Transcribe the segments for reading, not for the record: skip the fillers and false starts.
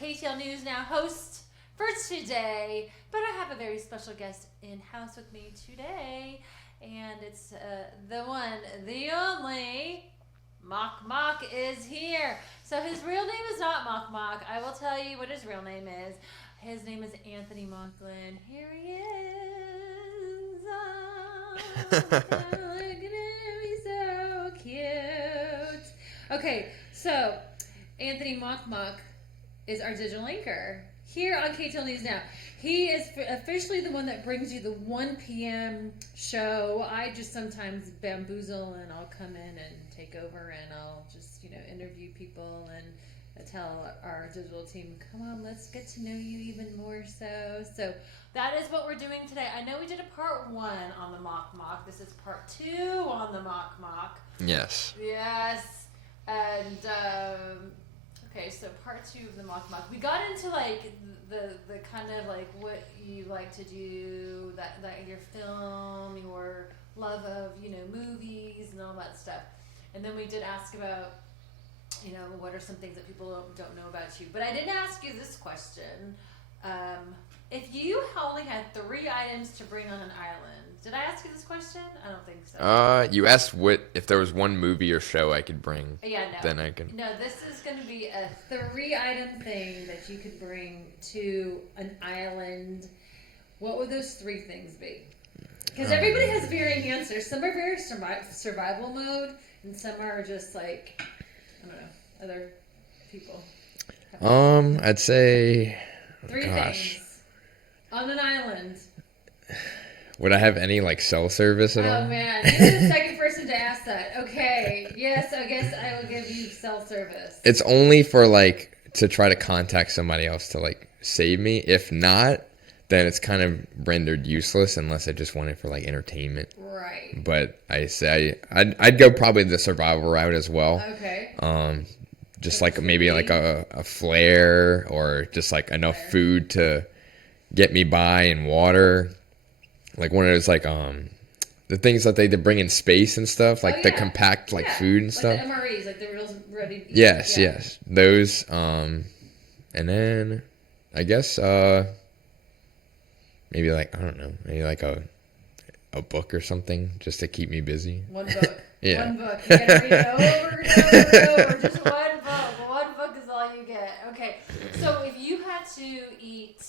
KTAL News Now host for today, but I have a very special guest in-house with me today, and it's the one, the only, Mock is here. So his real name is not Mock. I will tell you what his real name is. His name is Anthony Mocklin. Here he is. Oh, look at him. He's so cute. Okay, so Anthony Mock is our digital anchor here on KTAL News Now. He is officially the one that brings you the 1 p.m. show. I just sometimes bamboozle and I'll come in and take over and I'll just, interview people and tell our digital team, come on, let's get to know you even more so. So that is what we're doing today. I know we did a part 1 on the Mock. This is part 2 on the Mock. Yes. Yes. And, okay, so part 2 of the Mock. We got into, the kind of, what you like to do, that your film, your love of, movies and all that stuff. And then we did ask about, what are some things that people don't know about you. But I didn't ask you this question. If you only had 3 items to bring on an island, did I ask you this question? I don't think so. You asked if there was one movie or show I could bring. Yeah, no. Then I can. No, this is going to be a 3-item thing that you could bring to an island. What would those 3 things be? Because everybody has varying answers. Some are very survival mode, and some are just I don't know, other people. I'd say 3 things on an island. Would I have any cell service at all? Oh man, you're the second person to ask that. Okay, yes, I guess I will give you cell service. It's only for to try to contact somebody else to save me. If not, then it's kind of rendered useless unless I just want it for entertainment. Right. But I'd go probably the survival route as well. Okay. Just maybe a flare or just enough food to get me by and water. One of those the things that they bring in space and stuff, the compact food and stuff. The MREs, the real ready. Yes. Those and then I guess maybe I don't know, maybe a book or something just to keep me busy. One book. Yeah. One book. You gotta read it over and over. Just one book. One book is all you get. Okay. So if you had to eat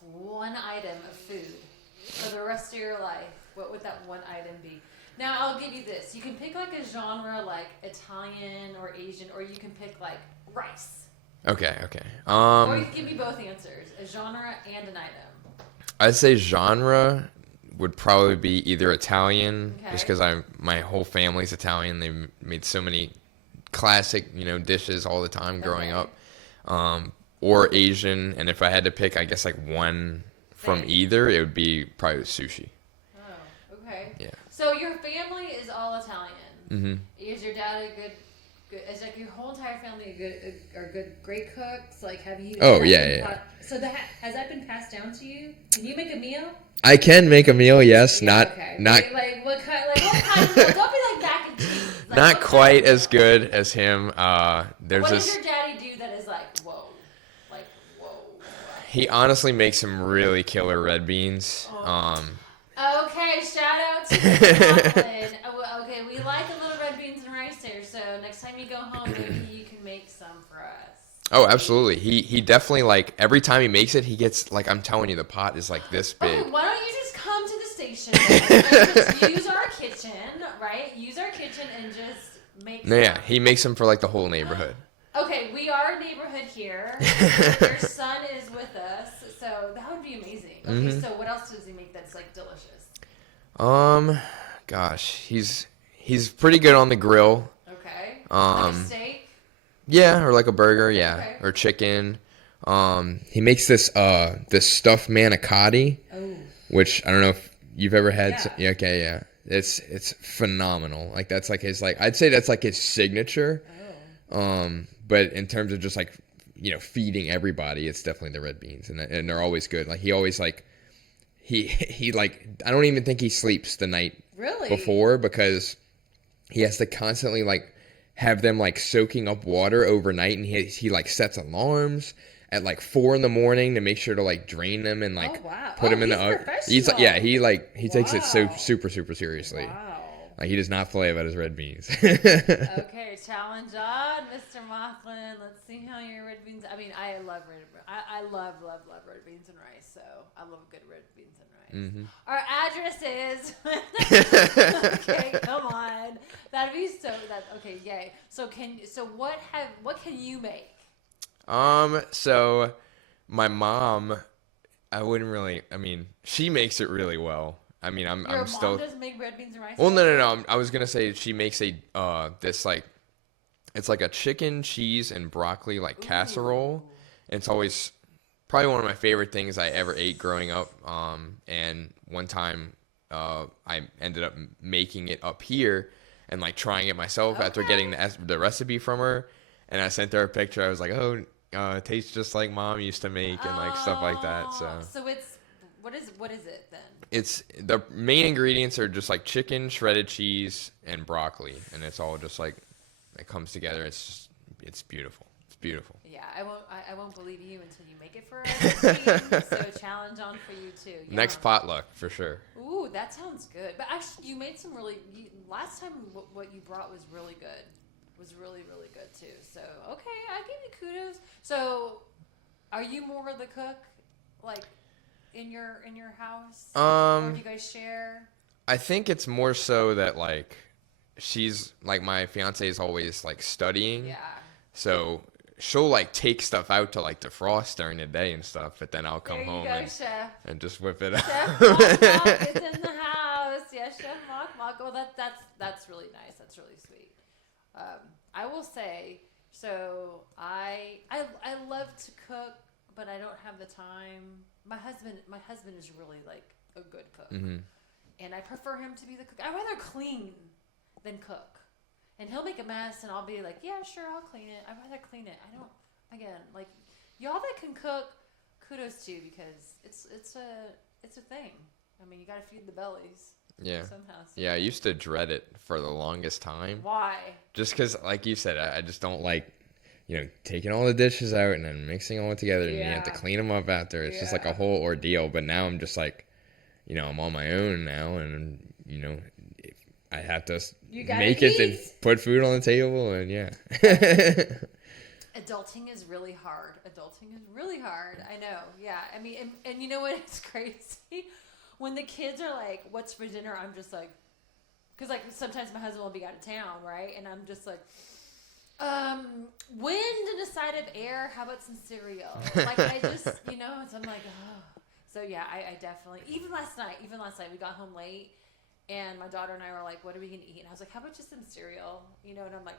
1 item of food for the rest of your life, what would that 1 item be? Now, I'll give you this. You can pick a genre Italian or Asian, or you can pick rice. Okay. Or you can give me both answers, a genre and an item. I'd say genre would probably be either Italian, just because my whole family's Italian. They made so many classic, dishes all the time growing up. Or Asian, and if I had to pick, I guess one from either, it would be probably sushi. Oh, okay. Yeah. So your family is all Italian. Mm-hmm. Is your dad a good? Is your whole entire family great cooks? Have you? Oh yeah. So has that been passed down to you? Can you make a meal? I can make a meal, yes. Yeah, not what kind? Don't be mac and cheese. Not quite as good as him. What does your daddy do that is whoa? He honestly makes some really killer red beans. Okay, shout out to Mocklin. Okay, we like a little red beans and rice here, so next time you go home, maybe you can make some for us. Oh, absolutely. He definitely, every time he makes it, he gets, I'm telling you, the pot is, this big. Okay, why don't you just come to the station and just use our kitchen, right? Use our kitchen and just make some. Yeah, he makes them for, the whole neighborhood. Okay, we are a neighborhood here. Your son is with us, so that would be amazing. Okay, so what else does he make that's delicious? Gosh, he's pretty good on the grill. Okay. A steak? Yeah, or a burger, yeah, okay. Or chicken. He makes this stuffed manicotti, which I don't know if you've ever had. Yeah. Okay, yeah, it's phenomenal. That's his I'd say that's his signature. Oh. But in terms of just feeding everybody, it's definitely the red beans, and they're always good. He always he I don't even think he sleeps the night before because he has to constantly have them like soaking up water overnight, and he like sets alarms at like 4 in the morning to make sure to like drain them and like put them in the oven. He's he takes it so super seriously. Wow. Like he does not play about his red beans. Okay, challenge on, Mr. Mocklin. Let's see how your red beans. I mean, I love I love red beans and rice. So I love good red beans and rice. Mm-hmm. Our address is. Okay, come on. That'd be so. Okay, yay. So what can you make? So my mom, I wouldn't really. I mean, she makes it really well. I mean, I'm still. Your mom doesn't make red beans and rice? Well, no. I was gonna say she makes a this like, it's like a chicken, cheese, and broccoli like casserole. And it's always probably one of my favorite things I ever ate growing up. And one time, I ended up making it up here and like trying it myself after getting the recipe from her. And I sent her a picture. I was like, oh, it tastes just like Mom used to make and like stuff like that. So it's what is it then? It's the main ingredients are just like chicken, shredded cheese, and broccoli, and it's all just like it comes together. It's beautiful. It's beautiful. Yeah, I won't believe you until you make it for us. So challenge on for you too. Yeah. Next potluck for sure. Ooh, that sounds good. But actually, you made some last time what you brought was really good. Was really good too. So okay, I give you kudos. So, are you more of the cook, like? In your house? Or do you guys share? I think it's more so that like she's like my fiance is always like studying. Yeah. So she'll like take stuff out to like defrost during the day and stuff, but then I'll come home and just whip it up. Chef Mock is in the house. Yes, Chef Mock. Well, that's really nice. That's really sweet. I will say, so I love to cook, but I don't have the time. My husband is really like a good cook, and I prefer him to be the cook. I'd rather clean than cook, and he'll make a mess, and I'll be like, yeah, sure, I'll clean it. I'd rather clean it. I don't. Again, like y'all that can cook, kudos to you because it's a thing. I mean, you got to feed the bellies. Yeah. Somehow. Yeah, I used to dread it for the longest time. Why? Just because, like you said, I just don't like. Taking all the dishes out and then mixing all together and you have to clean them up after. It's just like a whole ordeal. But now I'm just like, I'm on my own now and, I have to make it and put food on the table and yeah. Adulting is really hard. I know. Yeah. I mean, and you know what? It's crazy. When the kids are like, what's for dinner? I'm just like, because like sometimes my husband will be out of town, right? And I'm just like, wind and a side of air. How about some cereal? Like I just, so I'm like, oh. So yeah, I definitely. Even last night, we got home late, and my daughter and I were like, "What are we gonna eat?" And I was like, "How about just some cereal?" And I'm like,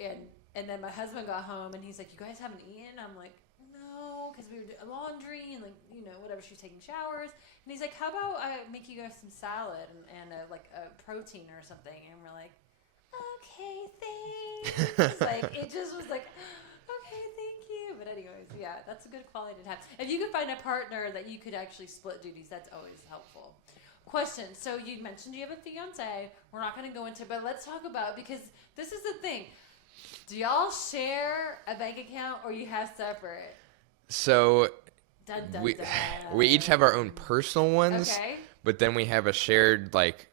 and then my husband got home, and he's like, "You guys haven't eaten?" I'm like, "No," because we were doing laundry and like whatever. She was taking showers, and he's like, "How about I make you guys some salad and like a protein or something?" And we're like, okay, thanks. Like it just was like, okay, thank you. But anyways, yeah, that's a good quality to have. If you could find a partner that you could actually split duties, that's always helpful. Question. So you mentioned you have a fiance. We're not going to go into it, but let's talk about, because this is the thing. Do y'all share a bank account or you have separate? So dun, dun, we each have our own personal ones, okay. But then we have a shared like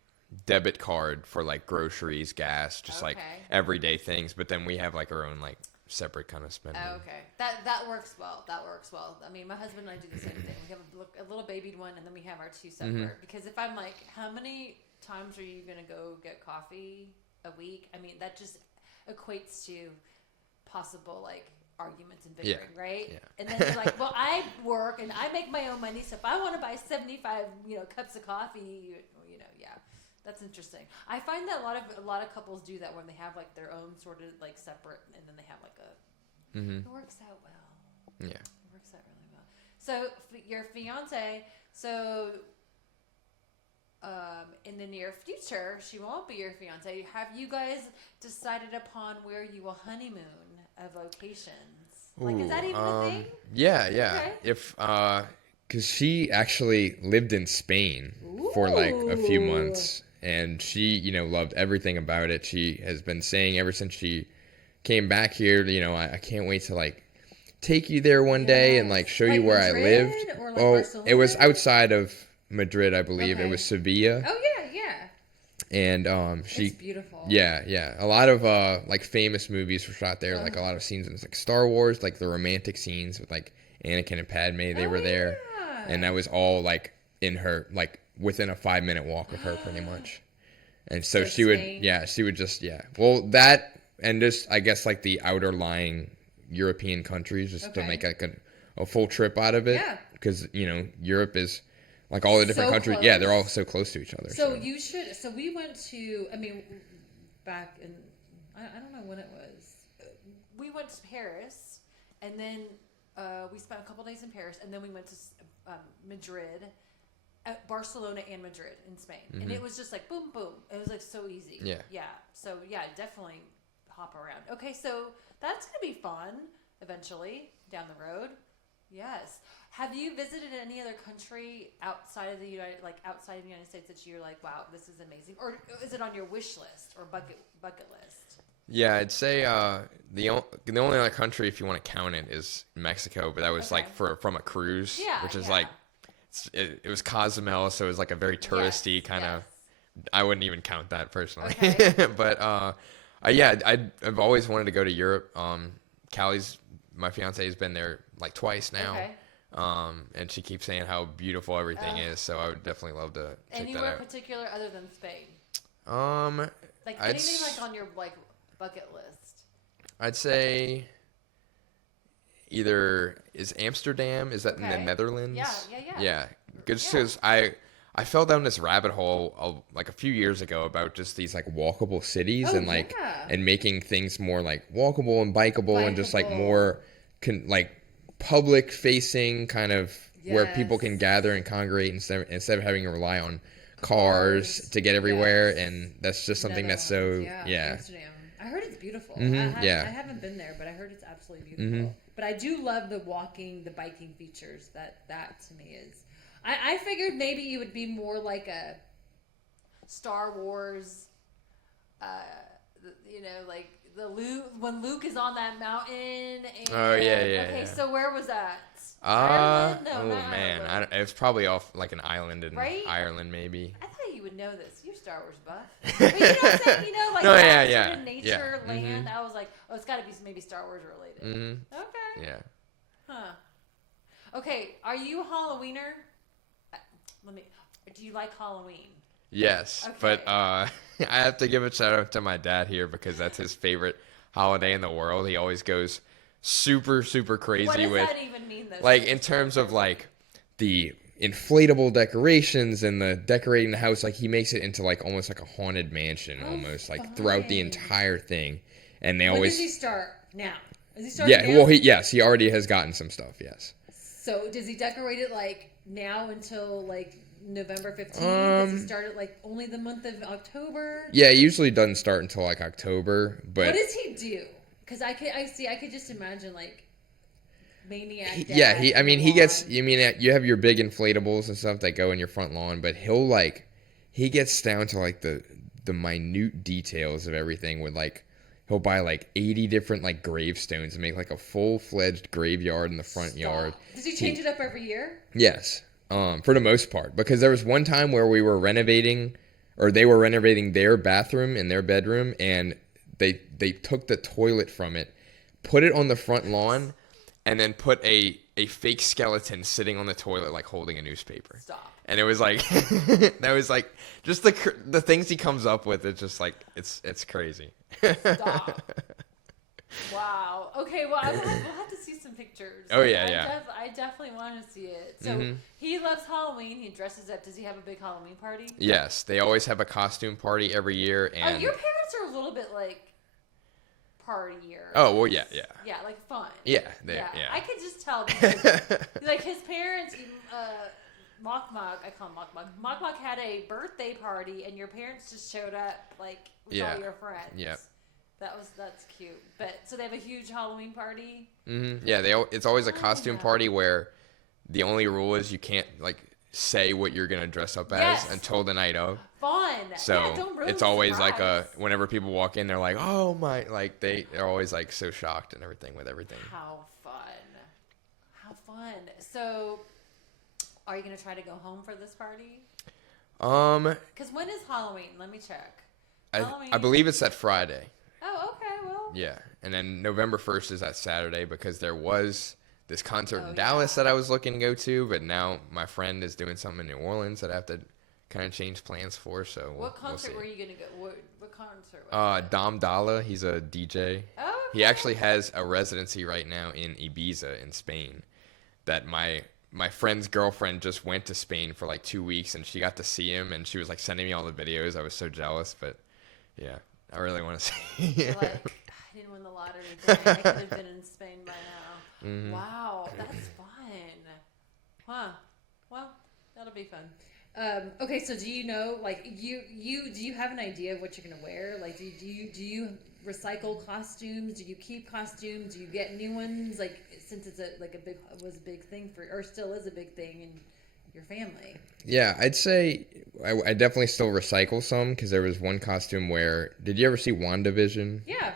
debit card for like groceries, gas, just like everyday things. But then we have like our own like separate kind of spending. Okay, that works well. I mean, my husband and I do the same thing. We have a little babied one, and then we have our two separate. Because if I'm like, how many times are you gonna go get coffee a week? I mean, that just equates to possible like arguments and bickering, right? Yeah. And then you're like, well, I work and I make my own money, so if I want to buy 75, cups of coffee, yeah. That's interesting. I find that a lot of couples do that when they have like their own sort of like separate, and then they have like a. It works out well. Yeah. It works out really well. So your fiance, in the near future, she won't be your fiance. Have you guys decided upon where you will honeymoon of locations? Like, is that even a thing? Yeah. Okay. If because she actually lived in Spain for like a few months. and she, loved everything about it. She has been saying ever since she came back here, I can't wait to like take you there one day and like show you where Madrid, I lived. Or like Barcelona? It was outside of Madrid, I believe. Okay. It was Sevilla. Oh yeah. And it's beautiful. Yeah. A lot of like famous movies were shot there, like a lot of scenes in like Star Wars, like the romantic scenes with like Anakin and Padme, they were there. Yeah. And that was all like in her, like within a 5-minute walk of her pretty much. And so she would just well, that and just I guess like the outer lying European countries just to make like a full trip out of it. Yeah. Because, Europe is like all the different countries. Close. Yeah, they're all so close to each other. So you should. So we went to. I mean, back in. I don't know when it was. We went to Paris, and then we spent a couple days in Paris, and then we went to Madrid, Barcelona, and Madrid in Spain, and it was just like boom, boom. It was like so easy. Yeah. Yeah. So yeah, definitely hop around. Okay, so that's gonna be fun eventually down the road. Yes. Have you visited any other country outside of the United States that you're like, wow, this is amazing? Or is it on your wish list or bucket list? Yeah, I'd say the only other country, if you want to count it, is Mexico. But that was like from a cruise, which is like it was Cozumel, so it was like a very touristy kind of. I wouldn't even count that personally. Okay. But I've always wanted to go to Europe. Callie's, my fiance, has been there like twice now. Okay. And she keeps saying how beautiful everything is, so I would definitely love to check that out. Anywhere particular other than Spain? Like anything like on your like bucket list? I'd say either is Amsterdam, is that in the Netherlands? Yeah. Just because I fell down this rabbit hole like a few years ago about just these like walkable cities and like and making things more like walkable and bikeable and just like more like public facing kind of where people can gather and congregate instead of having to rely on cars to get everywhere. And that's just something that's so Amsterdam. I heard it's beautiful. I haven't been there, but I heard it's absolutely beautiful. But I do love the biking features that to me is. I figured maybe it would be more like a Star Wars, like when Luke is on that mountain. And, Okay, so where was that? Ireland? No, not man, Ireland. It was probably off like an island in Ireland, maybe. I thought you would know this. You're Star Wars buff. But you know what I'm saying? Like nature, land. I was like, oh, it's got to be maybe Star Wars related. Okay. Yeah. Huh. Okay, are you a Halloweener? Do you like Halloween? Yes, but I have to give a shout out to my dad here because that's his favorite holiday in the world. He always goes super, super crazy what does with that even mean, though? Like in terms of like the inflatable decorations and the decorating the house. Like he makes it into like almost like a haunted mansion, almost like throughout the entire thing. And they always. When does he start now? Is he starting now? Well, he already has gotten some stuff. Yes. So does he decorate it like now until like November 15th? Does he start it like only the month of October? Yeah, it usually doesn't start until like October. But what does he do? Because I could just imagine like maniac. He gets. You have your big inflatables and stuff that go in your front lawn, but he gets down to like the minute details of everything with like. He'll buy like 80 different like gravestones and make like a full-fledged graveyard in the front yard. Does he change it up every year? Yes, for the most part. Because there was one time where they were renovating their bathroom and their bedroom, and they took the toilet from it, put it on the front lawn, and then put a fake skeleton sitting on the toilet like holding a newspaper. Stop. And it was like that was like just the things he comes up with. It's just like it's crazy. Stop. Wow. Okay. Well, we'll have to see some pictures. Oh yeah. I definitely want to see it. So he loves Halloween. He dresses up. Does he have a big Halloween party? Yes, they always have a costume party every year. And your parents are a little bit like partier. Oh well, yeah. Yeah, like fun. Yeah. I could just tell. Because, like his parents. Mok, I call him Mok. Mok had a birthday party, and your parents just showed up like with all your friends. Yeah. That's cute. But so they have a huge Halloween party. Mm-hmm. Yeah, it's always a costume party where the only rule is you can't like say what you're gonna dress up as until the night of. Fun. So don't ruin it's always surprise. like whenever people walk in, they're like, oh my, like they're always like so shocked and everything with everything. How fun. So are you gonna try to go home for this party? Because when is Halloween? Let me check. I believe it's that Friday. Oh, okay, well. Yeah, and then November 1st is that Saturday because there was this concert in Dallas that I was looking to go to, but now my friend is doing something in New Orleans that I have to kind of change plans for. So what concert were you gonna go? What concert? Was Dom Dalla, he's a DJ. Oh, okay. He actually has a residency right now in Ibiza in Spain. That my friend's girlfriend just went to Spain for like 2 weeks and she got to see him and she was like sending me all the videos. I was so jealous, but yeah, I really want to see. You're like, I didn't win the lottery. Dang. I could have been in Spain by now. Mm-hmm. Wow, that's fun. Huh. Well, that'll be fun. Okay, so do you know, like, do you have an idea of what you're gonna wear? Like, do you recycle costumes? Do you keep costumes? Do you get new ones? Like, since it's a big thing or still is a big thing in your family. Yeah, I'd say I definitely still recycle some because there was one costume where, did you ever see WandaVision? Yeah.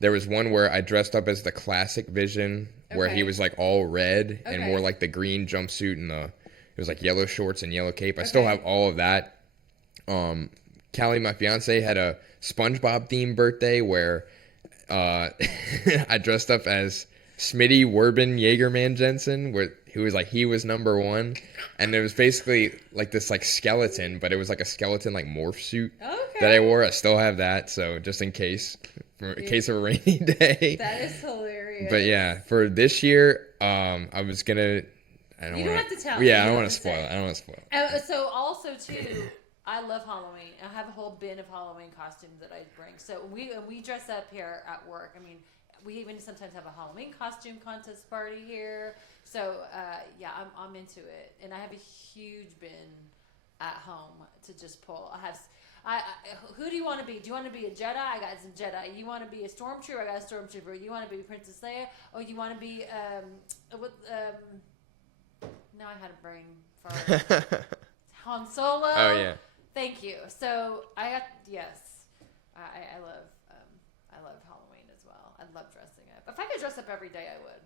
There was one where I dressed up as the classic Vision, where he was like all red and wore like the green jumpsuit and it was like yellow shorts and yellow cape. I still have all of that. Callie, my fiance, had a SpongeBob themed birthday where I dressed up as Smitty Werbin Jaegerman Jensen, who was like, he was number one. And it was basically like this like skeleton, but it was like a skeleton like morph suit that I wore. I still have that, so just in case of a rainy day. That is hilarious. But yeah, for this year, I was gonna. You don't have to tell. Yeah, I don't want to spoil it. I don't want to spoil it. So also too, I love Halloween. I have a whole bin of Halloween costumes that I bring. So we dress up here at work. I mean, we even sometimes have a Halloween costume contest party here. So yeah, I'm into it, and I have a huge bin at home to just pull. Who do you want to be? Do you want to be a Jedi? I got some Jedi. You want to be a Stormtrooper? I got a Stormtrooper. You want to be Princess Leia? Oh, you want to be now I had a brain fart. Han Solo. Oh yeah. Thank you. So I love Halloween as well. I love dressing up. If I could dress up every day, I would.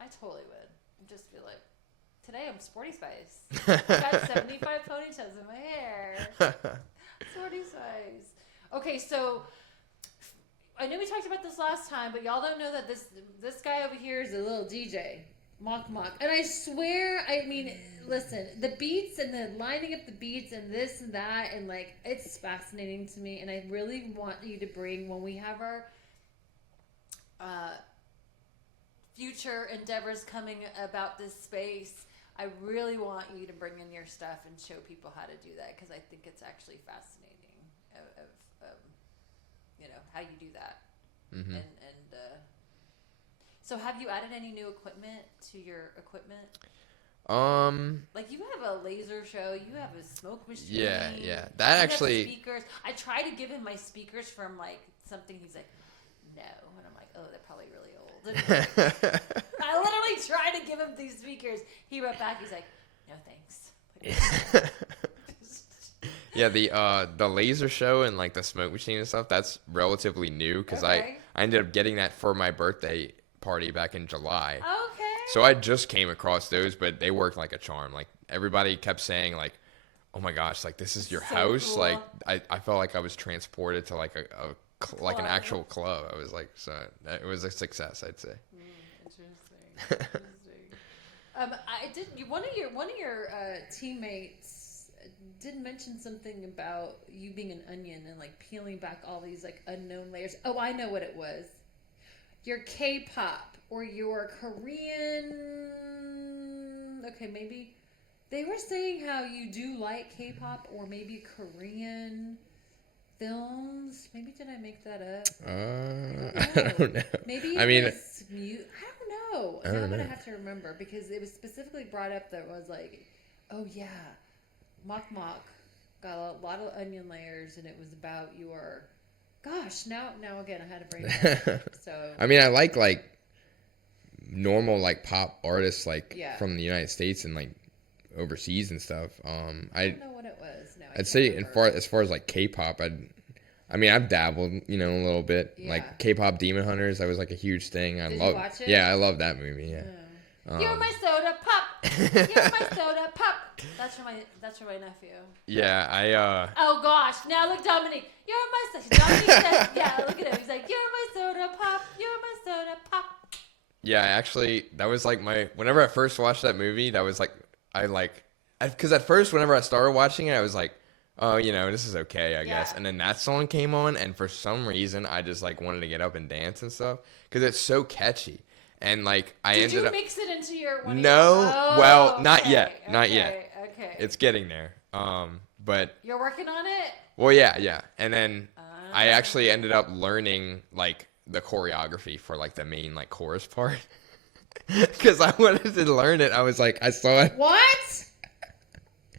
I totally would. I just feel like today I'm Sporty Spice. I've got 75 ponytails in my hair. Sporty Spice. Okay, so I know we talked about this last time, but y'all don't know that this guy over here is a little DJ. Mock. And I swear, I mean, listen, the beats and the lining up the beats and this and that, and like, it's fascinating to me. And I really want you to bring, when we have our future endeavors coming about this space, I really want you to bring in your stuff and show people how to do that, because I think it's actually fascinating of how you do that. Mm-hmm. And so have you added any new equipment to your equipment? Like, you have a laser show, you have a smoke machine. Yeah. That actually. Speakers. I try to give him my speakers from like something. He's like, no, and I'm like, oh, they're probably really old. I literally tried to give him these speakers. He wrote back. He's like, no thanks. Yeah, the laser show and like the smoke machine and stuff, that's relatively new because I ended up getting that for my birthday party back in July. Okay. So I just came across those, but they worked like a charm. Like, everybody kept saying like, oh my gosh, like, this is your house. Cool. Like, I felt like I was transported to like like an actual club. I was like, so it was a success, I'd say. Interesting. One of your teammates did mention something about you being an onion and like peeling back all these like unknown layers. Oh, I know what it was. Your K-pop or your Korean. Okay, maybe they were saying how you do like K-pop or maybe Korean films. Maybe did I make that up? I don't know. Maybe I mean, was mute. I don't know. Now I'm gonna have to remember because it was specifically brought up that was like, oh yeah, Mock got a lot of onion layers, and it was about your. Gosh, now again, I had a brain fart. So I mean, I like normal like pop artists like from the United States and like overseas and stuff. I don't know what it was. No, I'd say as far as like K-pop, I've dabbled, a little bit. Yeah. Like K-pop Demon Hunters, that was like a huge thing. Did you watch it? Yeah, I love that movie. Yeah. You're my soda pop. You're my soda pop. That's for my nephew. Yeah, Oh gosh! Now look, Dominique. You're my soda. Dominique says, yeah. Look at him. He's like, you're my soda pop. You're my soda pop. Yeah, actually, that was like whenever I first watched that movie, that was like, because at first, whenever I started watching it, I was like, oh, this is okay, I guess. And then that song came on, and for some reason, I just like wanted to get up and dance and stuff, because it's so catchy. And like, Did you mix it into your? Well, not yet, not okay, yet. Okay. It's getting there. But you're working on it. Well, yeah, and then I actually ended up learning like the choreography for like the main like chorus part, because I wanted to learn it. I was like, I saw it. What?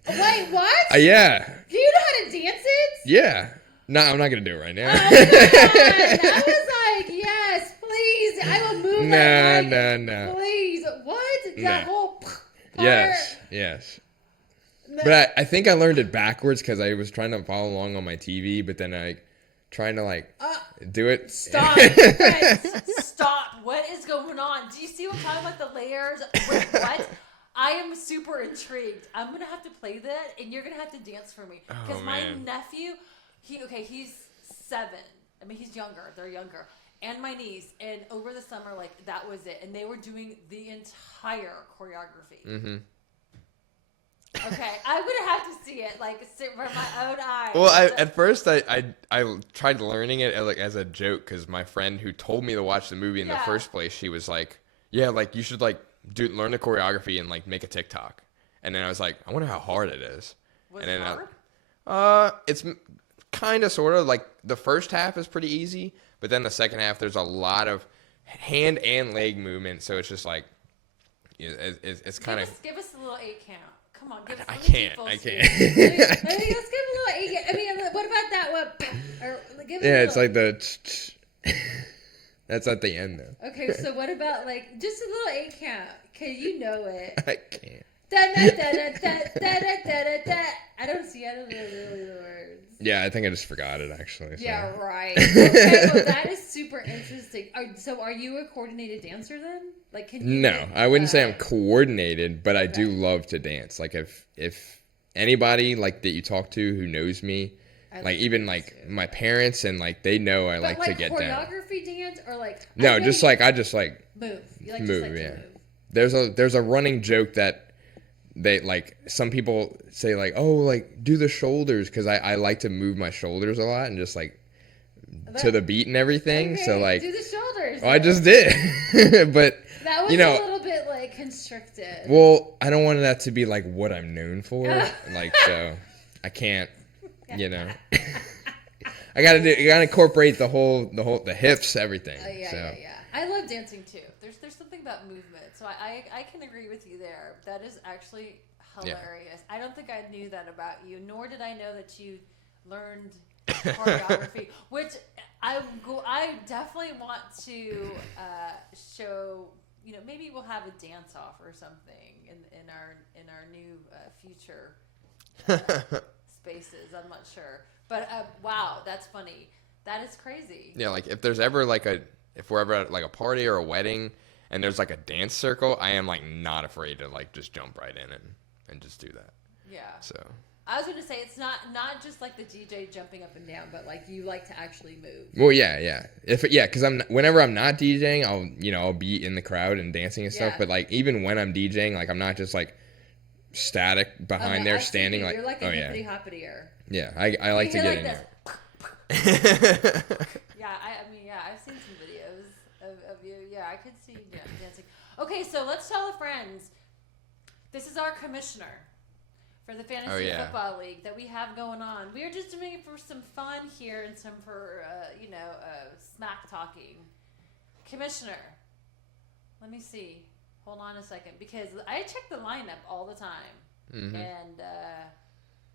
Wait, what? Yeah. Do you know how to dance it? Yeah. No, I'm not gonna do it right now. Oh my God. I was like, yes, please. I will move. No. Please. What? That whole part? Yes. But I think I learned it backwards because I was trying to follow along on my TV, but then I trying to like do it. Stop. Friends, stop. What is going on? Do you see what I'm talking about? The layers? Wait, what? I am super intrigued. I'm going to have to play that, and you're going to have to dance for me. Because my nephew, he's 7. I mean, he's younger. They're younger. And my niece. And over the summer, like, that was it. And they were doing the entire choreography. Mm-hmm. Okay, I'm gonna have to see it, like, for my own eyes. Well, at first I tried learning it as a joke, because my friend who told me to watch the movie in the first place, she was like, "Yeah, like you should like learn the choreography and like make a TikTok." And then I was like, "I wonder how hard it is." Was and it then hard? It's kind of sort of like the first half is pretty easy, but then the second half there's a lot of hand and leg movement, so it's just like it's kind of give us a little 8 count. Come on, give us. I can't. Let's give a little 8 count. I mean, what about that one? It's like the. That's at the end though. Okay, so what about like just a little 8 count? Cause you know it. I can't. I don't know really the words. Yeah, I think I just forgot it actually. So. Yeah, right. Okay, well, that is super interesting. So, are you a coordinated dancer then? Like, can you? No, I wouldn't say I'm coordinated, but I do love to dance. Like, if anybody like that you talk to who knows me, like even like my parents and like they know I like to get down. Choreography dance or like? No, just like I just like move. You like move, just like yeah. to move. There's a running joke that they like some people say like, oh, like do the shoulders, because I like to move my shoulders a lot and just like to the beat and everything. Okay, so like do the shoulders. Well, I just did, but that was a little bit like constricted. Well, I don't want that to be like what I'm known for, like so I can't, I gotta incorporate the hips, everything. Yeah. I love dancing too. There's something about movement, so I can agree with you there. That is actually hilarious. I don't think I knew that about you, nor did I know that you learned choreography, which I definitely want to show. Maybe we'll have a dance off or something in our new future spaces. I'm not sure, but wow, that's funny. That is crazy. Yeah, like if there's ever if we're ever at like a party or a wedding and there's like a dance circle, I am like not afraid to like just jump right in and just do that. Yeah. So I was going to say it's not just like the DJ jumping up and down, but like you like to actually move. Well, yeah. Because whenever I'm not DJing, I'll be in the crowd and dancing and stuff. But like even when I'm DJing, like I'm not just like static behind there standing like. You're like a hippity hoppity-er. Yeah, I like to get in there. I've seen some videos of you. Yeah, I could see you dancing. Okay, so let's tell the friends. This is our commissioner for the Fantasy Football League that we have going on. We are just doing it for some fun here and some for, smack talking. Commissioner, let me see. Hold on a second, because I check the lineup all the time. Mm-hmm. And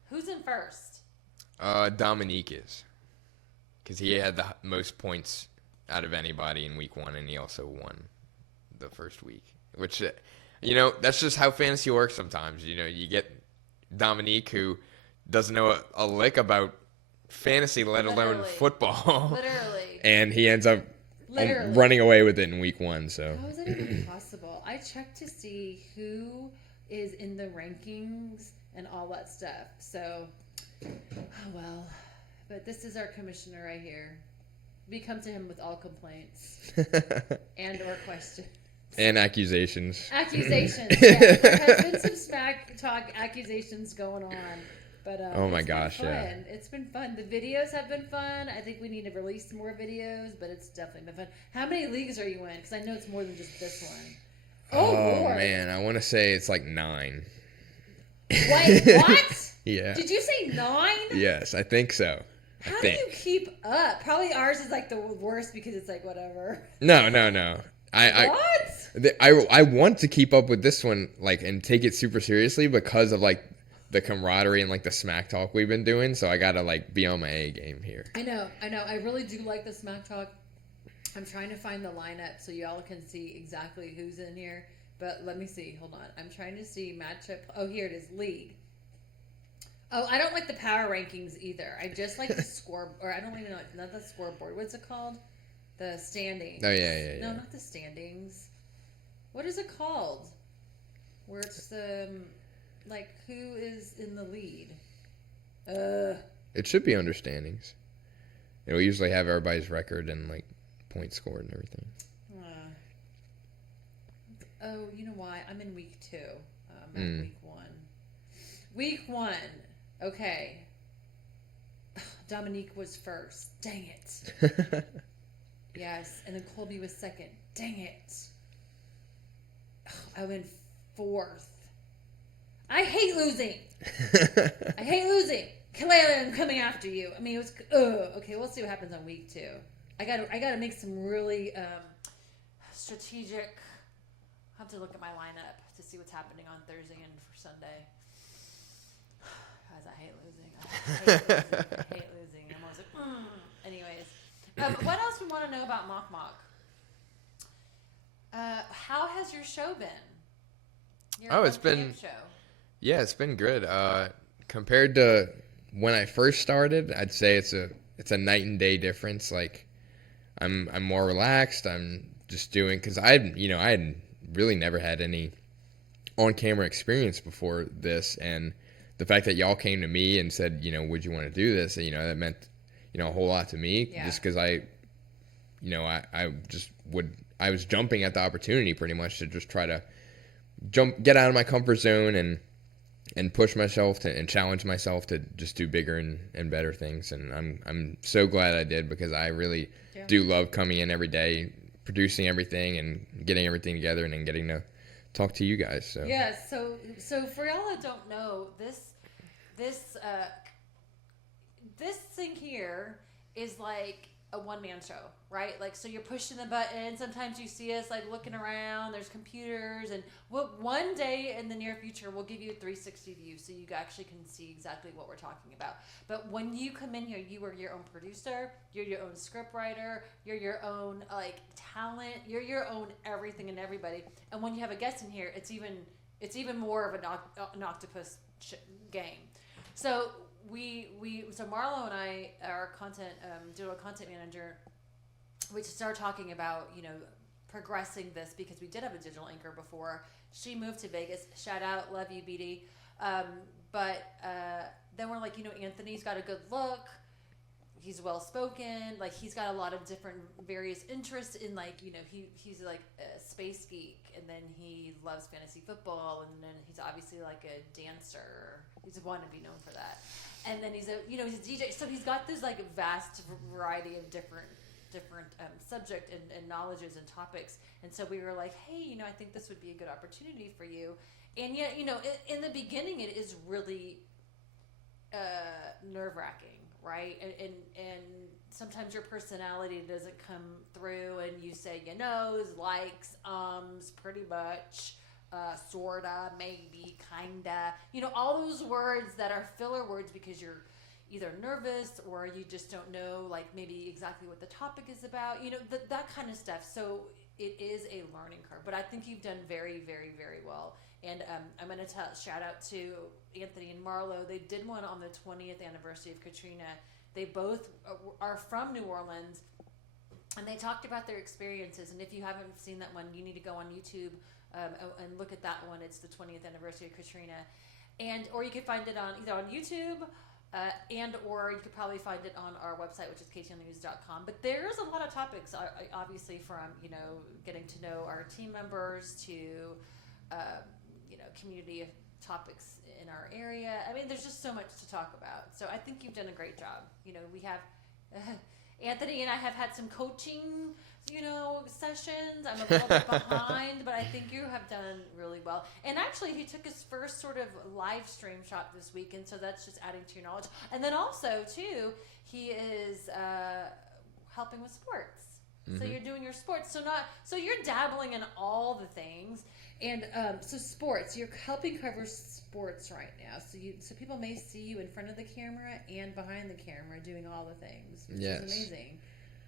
who's in first? Dominique is. Because he had the most points out of anybody in week 1, and he also won the first week. Which That's just how fantasy works sometimes. You get Dominique, who doesn't know a lick about fantasy, let alone football. Literally. And he ends up running away with it in week 1. So how is that even possible? I checked to see who is in the rankings and all that stuff. So, oh well. But this is our commissioner right here. We come to him with all complaints and or questions. And accusations. Accusations. Yeah. There has been some smack talk accusations going on. But oh my gosh, yeah. It's been fun. The videos have been fun. I think we need to release more videos, but it's definitely been fun. How many leagues are you in? Because I know it's more than just this one. Oh Lord. Man, I want to say it's like 9. Wait, what? Yeah. Did you say 9? Yes, I think so. How do you keep up? Probably ours is like the worst because it's like whatever. No. What? I want to keep up with this one, like, and take it super seriously because of like the camaraderie and like the smack talk we've been doing. So I gotta like be on my A game here. I know. I really do like the smack talk. I'm trying to find the lineup so y'all can see exactly who's in here. But let me see. Hold on. I'm trying to see matchup. Oh, here it is. League. Oh, I don't like the power rankings either. I just like the score, or I don't even know, not the scoreboard. What's it called? The standings. Oh, yeah. No, not the standings. What is it called? Where it's the, like, who is in the lead? It should be under standings. We usually have everybody's record and, like, points scored and everything. Oh, you know why? I'm in week 2. I'm in week 1. Week 1. Okay. Dominique was first. Dang it. Yes. And then Colby was second. Dang it. I went 4th. I hate losing. I hate losing. Kalele, I'm coming after you. I mean, it was, okay, we'll see what happens on week 2. I gotta make some really strategic. I have to look at my lineup to see what's happening on Thursday and for Sunday. Guys, I hate losing. I hate losing. I'm always like, Anyways, what else we want to know about Mock Mock? How has your show been? It's been show. Yeah, it's been good. Compared to when I first started, I'd say it's a night and day difference. Like, I'm more relaxed. I'm just doing because I had really never had any on camera experience before this, and the fact that y'all came to me and said, would you want to do this? That meant, a whole lot to me. Yeah. Just because I was jumping at the opportunity pretty much to just try to get out of my comfort zone and push myself and challenge myself to just do bigger and better things. And I'm so glad I did because I really do love coming in every day, producing everything and getting everything together and then getting to talk to you guys. So yeah, so for y'all that don't know, this thing here is like a one-man show, right? Like, so you're pushing the button. Sometimes you see us like looking around. There's computers, and one day in the near future we'll give you a 360 view so you actually can see exactly what we're talking about. But when you come in here, you are your own producer. You're your own script writer. You're your own like talent. You're your own everything and everybody. And when you have a guest in here, it's even more of an octopus game. So so Marlo and I, our digital content manager, we started talking about, progressing this because we did have a digital anchor before. She moved to Vegas. Shout out, love you, BD. But then we're like, Anthony's got a good look. He's well spoken. Like, he's got a lot of different various interests in, like, he's like a space geek, and then he loves fantasy football, and then he's obviously like a dancer. He's wanted to be known for that. And then he's a DJ. So he's got this like vast variety of different subject and knowledges and topics. And so we were like, hey, I think this would be a good opportunity for you. And yet, in the beginning, it is really nerve-wracking, right? And sometimes your personality doesn't come through, and you say likes, pretty much, sorta, maybe, kinda, all those words that are filler words because you're either nervous or you just don't know, like maybe exactly what the topic is about, that kind of stuff. So it is a learning curve, but I think you've done very, very, very well. And I'm going to shout out to Anthony and Marlo. They did one on the 20th anniversary of Katrina. They both are from New Orleans, and they talked about their experiences. And if you haven't seen that one, you need to go on YouTube and look at that one. It's the 20th anniversary of Katrina, or you could find it on either on YouTube, or you could probably find it on our website, which is KTALnews.com. But there's a lot of topics, obviously, from getting to know our team members to community topics in our area. I mean, there's just so much to talk about. So I think you've done a great job. We have Anthony and I have had some coaching, sessions. I'm a little bit behind, but I think you have done really well. And actually, he took his first sort of live stream shot this week, and so that's just adding to your knowledge. And then also, too, he is helping with sports. Mm-hmm. So you're doing your sports. So you're dabbling in all the things. And so sports, you're helping cover sports right now. So people may see you in front of the camera and behind the camera doing all the things, which is amazing.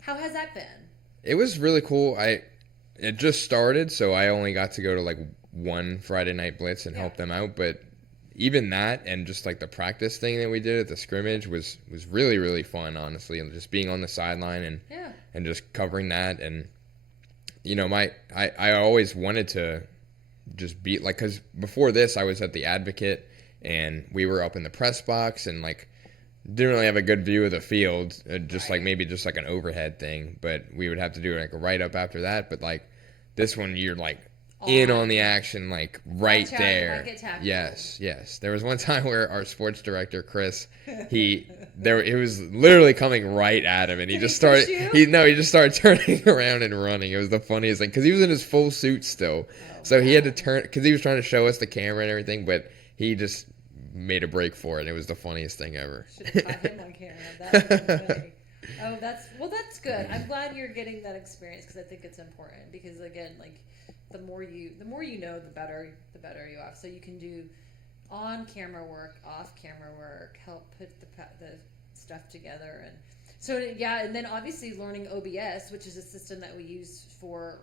How has that been? It was really cool. It just started, so I only got to go to like one Friday night blitz and help them out. But even that and just like the practice thing that we did at the scrimmage was really, really fun, honestly. And just being on the sideline and just covering that. And, I always wanted to just be like, because before this I was at the Advocate and we were up in the press box and like didn't really have a good view of the field, like maybe just like an overhead thing, but we would have to do like a write up after that. But like this one, you're like in on the action, like right there. Yes. There was one time where our sports director Chris, it was literally coming right at him, and he just started. He just started turning around and running. It was the funniest thing because he was in his full suit still, so he had to turn because he was trying to show us the camera and everything, but he just made a break for it. It was the funniest thing ever. Should have caught him on camera. That would be funny. Oh, that's good. I'm glad you're getting that experience because I think it's important. Because again, like the more you know, the better you are. So you can do on camera work, off camera work, help put the stuff together, and so and then obviously learning OBS, which is a system that we use for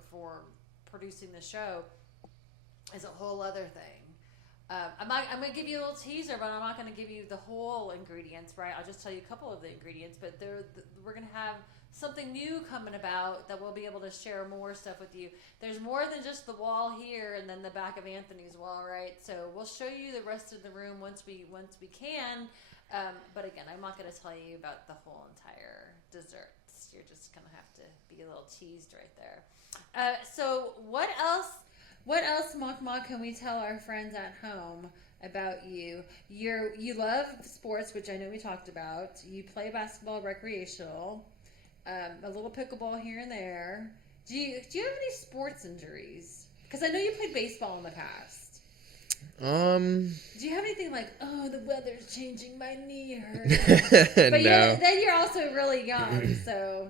producing the show, is a whole other thing. I'm going to give you a little teaser, but I'm not going to give you the whole ingredients, right? I'll just tell you a couple of the ingredients, but we're going to have something new coming about that we'll be able to share more stuff with you. There's more than just the wall here and then the back of Anthony's wall, right? So we'll show you the rest of the room once we can. But again, I'm not going to tell you about the whole entire desserts. You're just going to have to be a little teased right there. So what else, Mock, can we tell our friends at home about you? You love sports, which I know we talked about. You play basketball recreational, a little pickleball here and there. Do you have any sports injuries? Because I know you played baseball in the past. Do you have anything like, oh, the weather's changing, my knee hurts? But no. Then you're also really young, so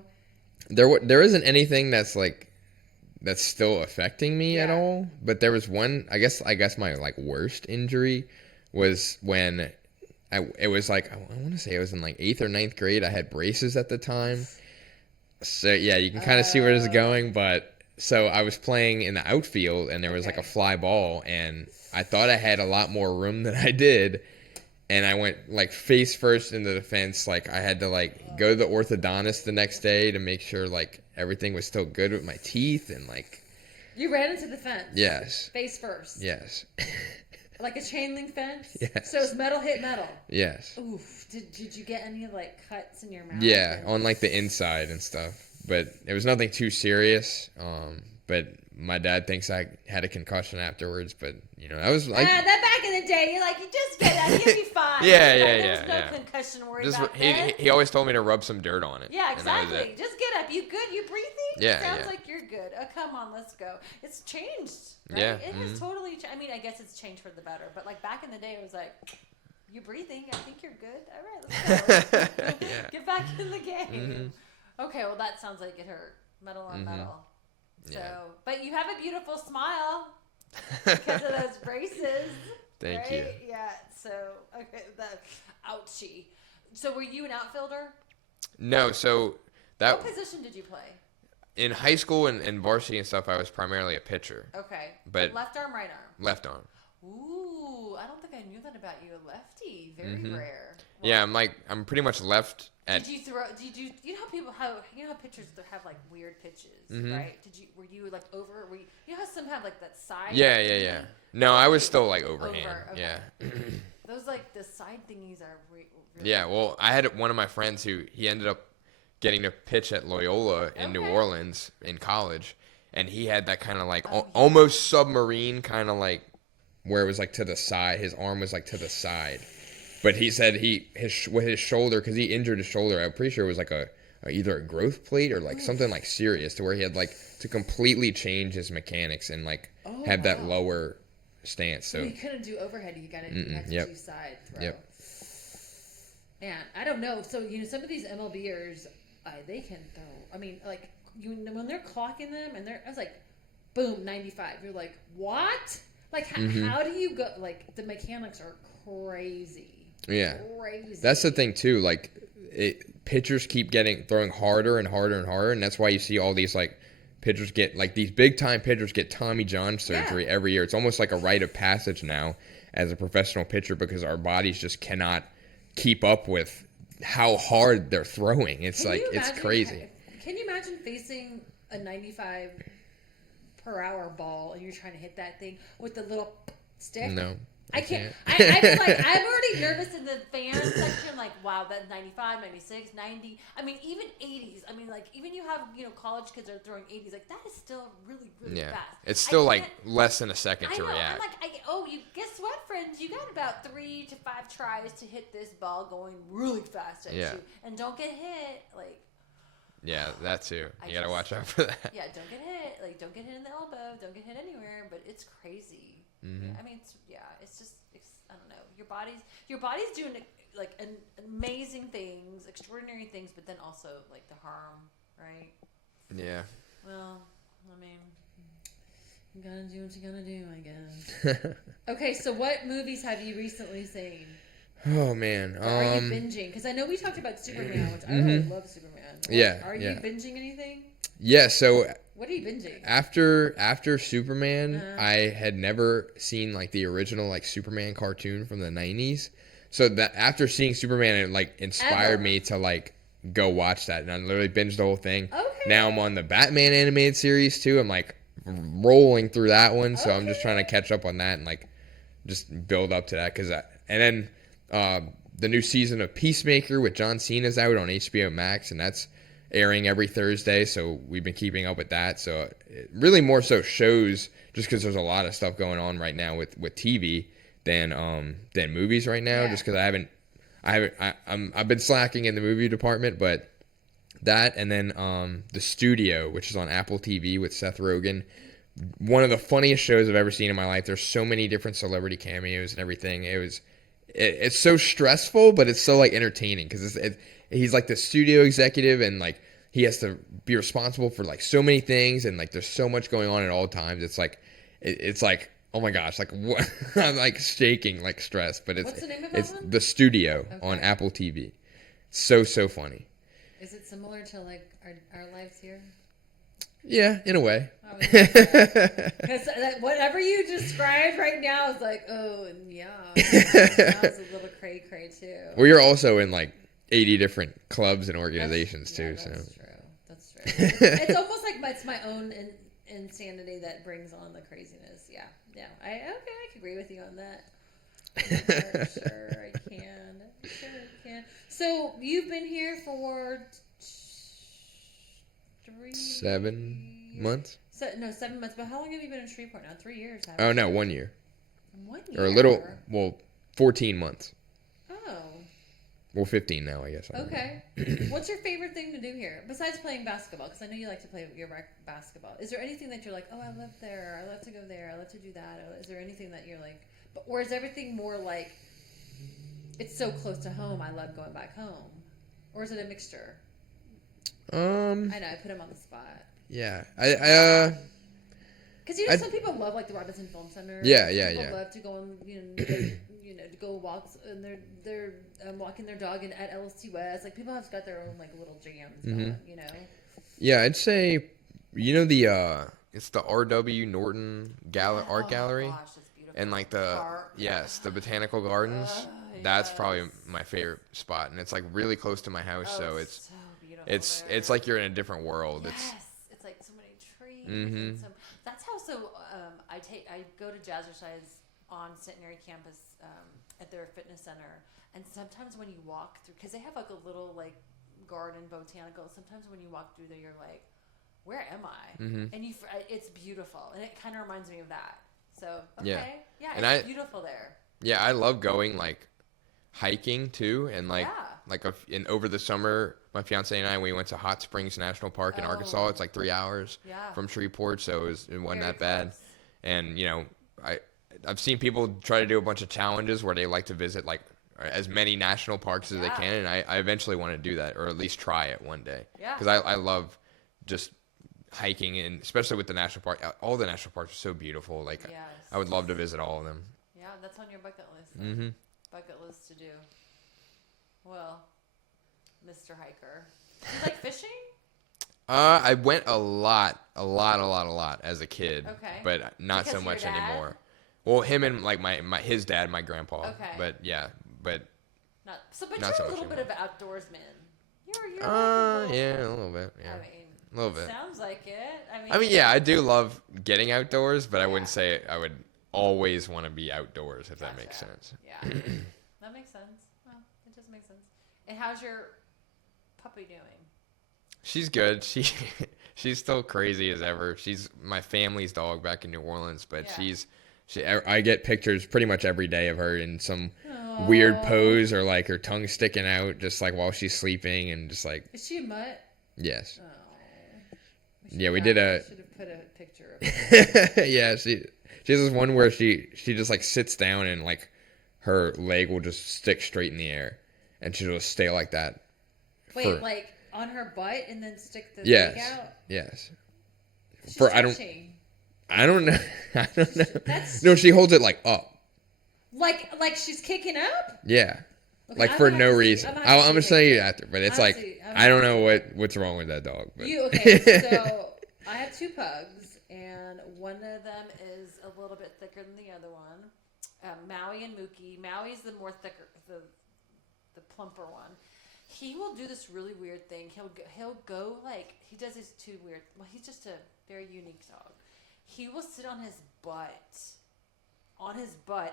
there isn't anything that's still affecting me at all. But there was one, I guess my like worst injury was when it was like, I want to say it was in like 8th or 9th grade. I had braces at the time. So yeah, you can kind of see where this is going. But so I was playing in the outfield and there was like a fly ball and I thought I had a lot more room than I did. And I went like face first into the fence. Like I had to like go to the orthodontist the next day to make sure like everything was still good with my teeth and like. You ran into the fence. Yes. Face first. Yes. Like a chain link fence. Yes. So it's metal hit metal. Yes. Oof. Did you get any like cuts in your mouth? Yeah, on like the inside and stuff. But it was nothing too serious. But my dad thinks I had a concussion afterwards, but I was like that back in the day, you're like, you just get that, you'll be fine. Yeah. There's no concussion worry about that. He always told me to rub some dirt on it. Yeah, exactly. Just get up. You good? You breathing? Yeah. Sounds like you're good. Oh, come on, let's go. It's changed. Right? Yeah. It has totally changed. I mean, I guess it's changed for the better, but like back in the day, it was like, you breathing? I think you're good. All right, let's go. Get back in the game. Mm-hmm. Okay, well that sounds like it hurt. Metal on metal. So, but you have a beautiful smile because of those braces. Thank right? you. Yeah. So, okay, ouchie. So were you an outfielder? No, so What position did you play? In high school and varsity and stuff, I was primarily a pitcher. Okay. But left arm, right arm? Left arm. Ooh, I don't think I knew that about you. A lefty, very rare. Well, yeah, I'm pretty much left at. Did you know how pitchers have like weird pitches, right? Were you like over? You know how some have like that side? Yeah. No, I was still like overhand. Okay. Yeah. Those like the side thingies are really yeah, well, I had one of my friends who he ended up getting to pitch at Loyola in New Orleans in college, and he had that kind of like almost submarine kind of like where it was like to the side. His arm was like to the side, but he said with his shoulder, because he injured his shoulder. I'm pretty sure it was like either a growth plate or like something like serious, to where he had like to completely change his mechanics and like have that lower stance. So you couldn't do overhead. You got to do side throw. Yep. Man, I don't know. So some of these MLBers, they can throw. I mean, like when they're clocking them, and I was like, boom, 95. You're like, what? Like, how do you go? Like, the mechanics are crazy. Yeah, crazy. That's the thing too. Like, pitchers keep throwing harder and harder and harder, and that's why you see all these like pitchers get like these big time pitchers get Tommy John surgery every year. It's almost like a rite of passage now as a professional pitcher, because our bodies just cannot keep up with how hard they're throwing. It's it's crazy. Can you imagine facing a 95 per hour ball and you're trying to hit that thing with the little stick? No. I can't. I feel like I'm already nervous in the fan section. Like, wow, that 95, 96, 90. I mean, even 80s. I mean, like, even you have, college kids are throwing 80s. Like, that is still really, really fast. It's still like less than a second to react. I'm like, you guess what, friends? You got about 3 to 5 tries to hit this ball going really fast at you. And don't get hit. Like, yeah, that too. You got to watch out for that. Yeah, don't get hit. Like, don't get hit in the elbow. Don't get hit anywhere. But it's crazy. I mean, it's just, I don't know. Your body's doing like amazing things, extraordinary things, but then also like the harm, right? Yeah. Well, I mean, you gotta do what you gotta do, I guess. Okay, so what movies have you recently seen? Oh man, are you binging? Because I know we talked about Superman, which I really love Superman. Are you binging anything? Yeah. So. What are you binging? After Superman, I had never seen like the original like Superman cartoon from the 90s. So that after seeing Superman, it like inspired me to like go watch that, and I literally binged the whole thing. Okay. Now I'm on the Batman animated series too. I'm like rolling through that one, so I'm just trying to catch up on that and like just build up to that and then the new season of Peacemaker with John Cena's out on HBO Max, and that's airing every Thursday, so we've been keeping up with that. So really more so shows, just because there's a lot of stuff going on right now with TV than movies right now. Just because I've been slacking in the movie department, but that, and then The Studio, which is on Apple TV with Seth Rogen, one of the funniest shows I've ever seen in my life. There's so many different celebrity cameos and everything. It's so stressful, but it's so like entertaining, because he's like the studio executive, and like he has to be responsible for like so many things, and like there's so much going on at all times. It's like oh my gosh, like what? I'm like shaking like stress. But what's the name of that one? The Studio on Apple TV. So funny. Is it similar to like our lives here? Yeah, in a way. Because whatever you described right now is like, oh, yeah. That was a little cray too. Well, you're also in like 80 different clubs and organizations too. That's true. It's almost like it's my own insanity that brings on the craziness. Yeah. I can agree with you on that. Sure, I can. So you've been here for 7 months? 7 months. But how long have you been in Shreveport now? 3 years. Oh, no, 1 year. 1 year? Or a little, 14 months. Oh. Well, 15 now, I guess. Okay. What's your favorite thing to do here? Besides playing basketball, because I know you like to play your basketball. Is there anything that you're like, oh, I love there, I love to go there, I love to do that? Or is there anything that you're like, or is everything more like, it's so close to home, I love going back home? Or is it a mixture? I know, I put him on the spot. Yeah. Because, you know, some people love, like, the Robinson Film Center. Yeah. People love to go on, to go walks, and they're walking their dog at LST West. Like, people have got their own, like, little jams going, you know? Yeah, I'd say, it's the R.W. Norton Art Gallery. Gosh, that's beautiful. And, like, the Botanical Gardens. That's probably my favorite spot. And it's, like, really close to my house, so it's so beautiful it's like you're in a different world. Yes, it's like so many trees. And that's how. So I go to Jazzercise on Centenary campus at their fitness center, and sometimes when you walk through, because they have like a little like garden botanical. Sometimes when you walk through there, you're like, where am I? And it's beautiful, and it kind of reminds me of that. So yeah, and it's beautiful there. Yeah, I love going like hiking too, and like over the summer, my fiance and I, we went to Hot Springs National Park in Arkansas. It's like 3 hours from Shreveport, so it wasn't that bad. And I've seen people try to do a bunch of challenges where they like to visit like as many national parks as they can, and I eventually want to do that, or at least try it one day. Because I love just hiking, and especially with the national park. All the national parks are so beautiful. Like I would love to visit all of them. Yeah, that's on your bucket list. Bucket list to do. Well, Mr. Hiker, do you like fishing? I went a lot as a kid. Okay. But not because so much your dad? anymore. Well, him and like his dad, my grandpa. Okay. But but not not so you're a little much bit of an outdoorsman. You're yeah, a little bit. Yeah. I mean, a little bit. Sounds like it. I mean, yeah, I do love getting outdoors, but I wouldn't say I would always want to be outdoors, if that makes sense. Yeah. That makes sense. Well, it does make sense. And how's your puppy doing? She's good. She's still crazy as ever. She's my family's dog back in New Orleans, but I get pictures pretty much every day of her in some weird pose, or like her tongue sticking out just like while she's sleeping, and just like. Is she a mutt? Yes. Oh. Yeah, we did a. Should have put a picture of her. Yeah, she has this one where she just like sits down, and like her leg will just stick straight in the air, and she'll just stay like that. Wait, like on her butt and then stick the leg out? Yes. She's I don't know. No, she holds it like up. Like she's kicking up? Yeah. Okay, like for no reason. I'm gonna show you after, but it's like I don't know what's wrong with that dog. But. So I have 2 pugs, and one of them is a little bit thicker than the other one. Maui and Mookie. Maui's the more thicker, the plumper one. He will do this really weird thing. He'll go like he does these 2 weird. Well, he's just a very unique dog. He will sit on his butt,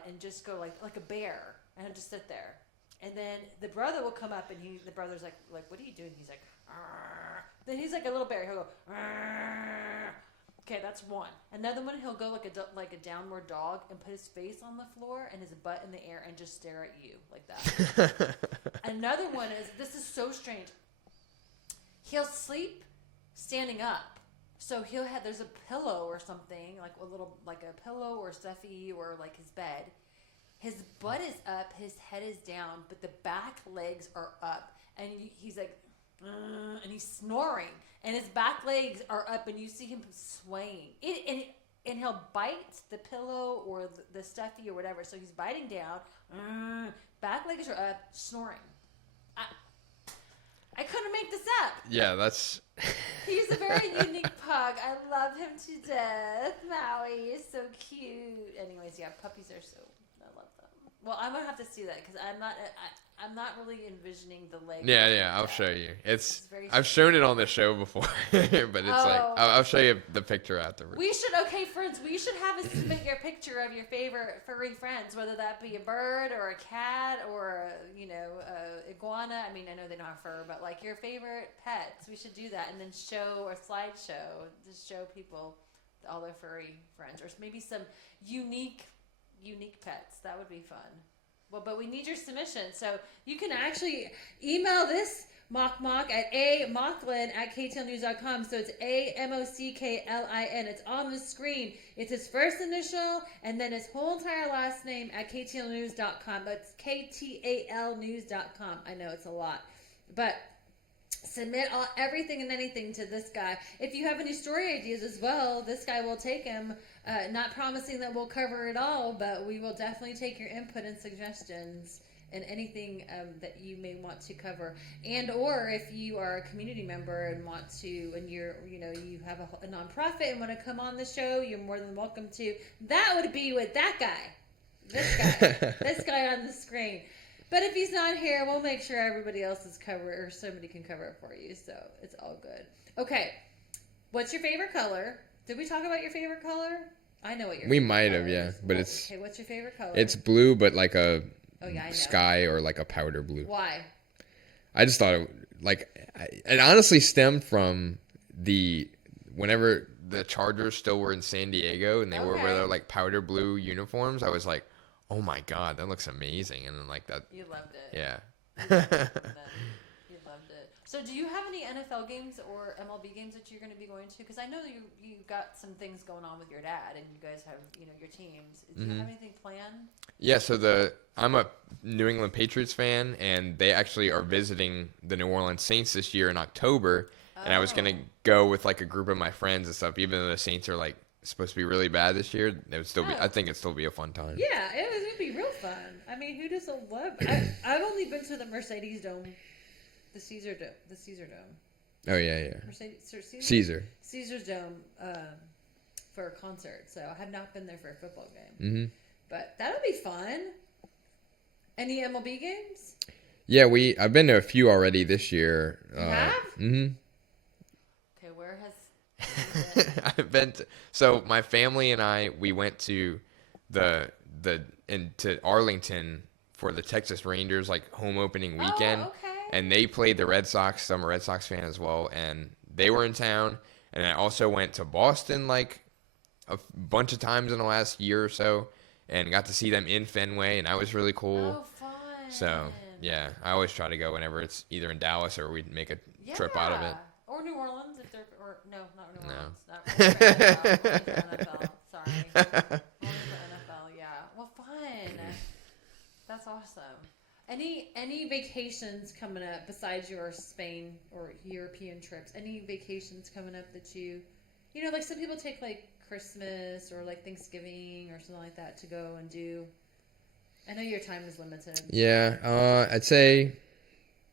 and just go like a bear, and he'll just sit there. And then the brother will come up, and the brother's like, what are you doing? He's like, arr. Then he's like a little bear. He'll go, arr. Okay, that's one. Another one, he'll go like a downward dog and put his face on the floor and his butt in the air and just stare at you like that. Another one this is so strange. He'll sleep standing up. So there's a pillow or something, like a pillow or stuffy or like his bed. His butt is up, his head is down, but the back legs are up, and he's like, and he's snoring, and his back legs are up, and you see him swaying. And he'll bite the pillow or the stuffy or whatever. So he's biting down, back legs are up, snoring. I couldn't make this up. Yeah, that's. He's a very unique pug. I love him to death. Maui is so cute. Anyways, yeah, puppies are so. I love them. Well, I'm gonna have to see that because I'm not really envisioning the leg. Yeah, I'll show you. I've shown it on the show before, but it's I'll show you the picture afterwards. Friends, we should have a submit your picture of your favorite furry friends, whether that be a bird or a cat or a iguana. I mean, I know they don't have fur, but like your favorite pets, we should do that and then show a slideshow to show people all their furry friends, or maybe some unique pets. That would be fun. Well, but we need your submission. So you can actually email this Mock at amocklin@ktlnews.com. So it's AMOCKLIN. It's on the screen. It's his first initial and then his whole entire last name at KTALnews.com. That's KTAL News.com. I know it's a lot. But Submit everything and anything to this guy. If you have any story ideas as well, this guy will take them. Not promising that we'll cover it all, but we will definitely take your input and suggestions and anything that you may want to cover. And or if you are a community member and want to, and you have a nonprofit and want to come on the show, you're more than welcome to. That would be with that guy. This guy on the screen. But if he's not here, we'll make sure everybody else is covered, or somebody can cover it for you. So it's all good. Okay. What's your favorite color? Did we talk about your favorite color? I know what your We favorite might color have, yeah. is. But it's... Okay, what's your favorite color? It's blue, but like a I know. sky or like a powder blue. Why? I just thought it honestly stemmed from whenever the Chargers still were in San Diego and they were wearing their like powder blue uniforms, I was like, oh my God, that looks amazing. And then like that. You loved it. Yeah. You loved it. So do you have any NFL games or MLB games that you're going to be going to? Because I know you got some things going on with your dad and you guys have, your teams. Do you have anything planned? Yeah, so I'm a New England Patriots fan, and they actually are visiting the New Orleans Saints this year in October. And I was going to go with like a group of my friends and stuff, even though the Saints are like supposed to be really bad this year. It would still be. I think it'd still be a fun time. Yeah, it would be real fun. I mean, who doesn't love? I've only been to the Mercedes Dome, the Caesar Dome. Oh yeah. Caesar's Dome for a concert. So I have not been there for a football game. But that'll be fun. Any MLB games? Yeah, I've been to a few already this year. You have? Mm-hmm. Okay, where has? I've been so my family and we went to to Arlington for the Texas Rangers like home opening weekend. Oh, okay. And they played the Red Sox. So I'm a Red Sox fan as well, and they were in town. And I also went to Boston like a bunch of times in the last year or so, and got to see them in Fenway, and that was really cool. Oh, fun! So yeah, I always try to go whenever it's either in Dallas or we make a trip out of it. Or New Orleans if they're not New Orleans. No. Not really NFL. Sorry. Only for NFL. Yeah. Well, fun. That's awesome. Any vacations coming up besides your Spain or European trips? Any vacations coming up that like some people take like Christmas or like Thanksgiving or something like that to go and do. I know your time is limited. Yeah, I'd say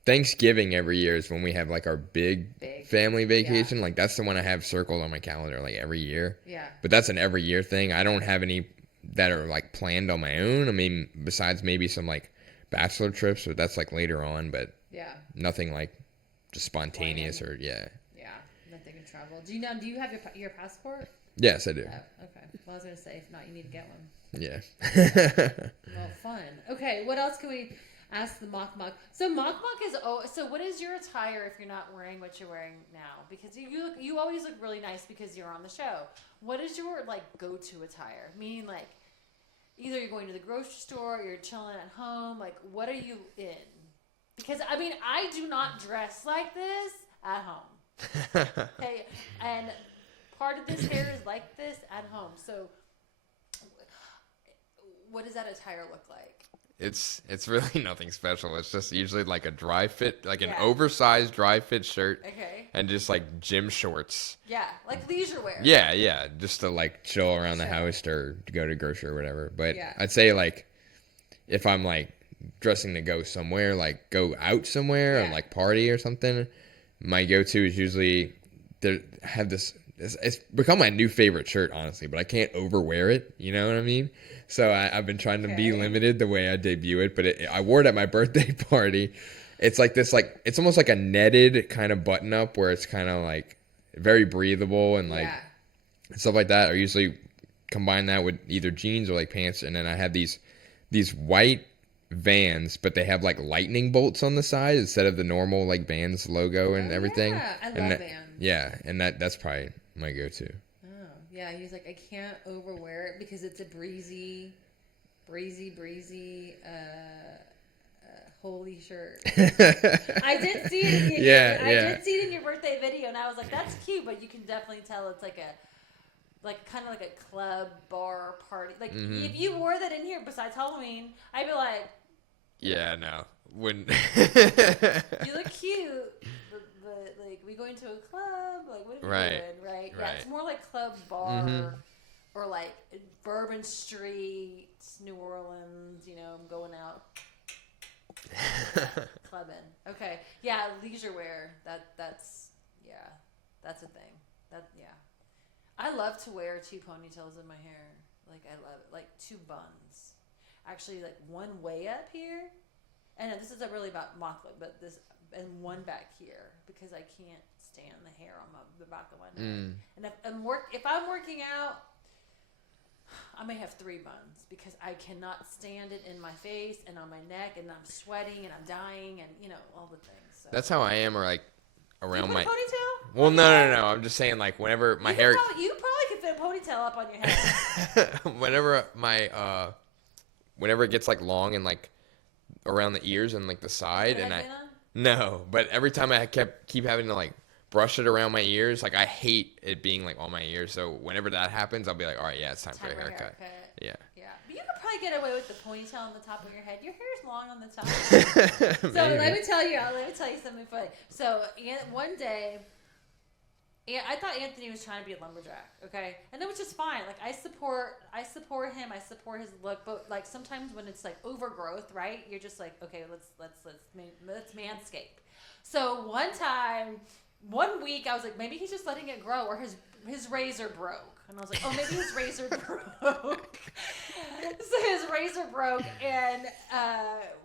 Thanksgiving every year is when we have like our big family vacation. Yeah. Like that's the one I have circled on my calendar like every year. Yeah. But that's an every year thing. I don't have any that are like planned on my own. I mean, besides maybe some like bachelor trips, but that's like later on. But nothing like just spontaneous or nothing in travel. Do you have your passport? Yes, I do. Oh, okay. Well, I was gonna say if not, you need to get one. Yeah. Well, fun. Okay, what else can we ask the Mock? So Mock is so what is your attire if you're not wearing what you're wearing now? Because you always look really nice because you're on the show. What is your like go-to attire? Meaning like either you're going to the grocery store or you're chilling at home. Like what are you in? Because I mean I do not dress like this at home. Okay, and part of this hair is like this at home. So what does that attire look like? It's really nothing special. It's just usually like a dry fit, like an oversized dry fit shirt. Okay. And just like gym shorts. Yeah, like leisure wear. Yeah, just to like chill around the house or to go to grocery or whatever. But I'd say like if I'm like dressing to go somewhere, like go out somewhere or like party or something, my go-to is usually it's become my new favorite shirt, honestly, but I can't overwear it. You know what I mean? So I've been trying to be limited the way I debut it, but I wore it at my birthday party. It's like this, like it's almost like a netted kind of button up where it's kind of like very breathable and like stuff like that. I usually combine that with either jeans or like pants, and then I have these white Vans, but they have like lightning bolts on the side instead of the normal like Vans logo and everything. Yeah, I love Vans. Yeah, and that's probably my go-to. Oh, yeah, he's like, I can't overwear it because it's a breezy, holy shirt. I did see it in did see it in your birthday video, and I was like, that's cute, but you can definitely tell it's like kind of like a club, bar, party. Like, if you wore that in here besides Halloween, I'd be like... Yeah, no. When you look cute, we going to a club? Like, what are we Right. doing? Right. Yeah, Right. it's more like club bar or like Bourbon Street, New Orleans. You know, I'm going out clubbing. Okay. Yeah, leisure wear. That's a thing. I love to wear 2 ponytails in my hair. Like I love it. Like 2 buns. Actually, like one way up here. And this isn't really about Mocklin, but this and one back here because I can't stand the hair on the back of my neck. And if I'm working out, I may have 3 buns because I cannot stand it in my face and on my neck, and I'm sweating and I'm dying and all the things. So. That's how I am, or like around you my ponytail. Well, no. I'm just saying, like whenever my hair. You probably could fit a ponytail up on your head. whenever it gets like long and like around the ears and like the side, and but every time I keep having to like brush it around my ears, like I hate it being like on my ears. So whenever that happens, I'll be like, all right, yeah, it's time for a haircut. Yeah. But you could probably get away with the ponytail on the top of your head. Your hair is long on the top. So let me tell you something funny. So one day, I thought Anthony was trying to be a lumberjack, okay, and it was just fine. Like I support him. I support his look, but like sometimes when it's like overgrowth, right? You're just like, okay, let's manscape. So one week, I was like, maybe he's just letting it grow, or his razor broke. And I was like, oh, maybe his razor broke. So his razor broke, and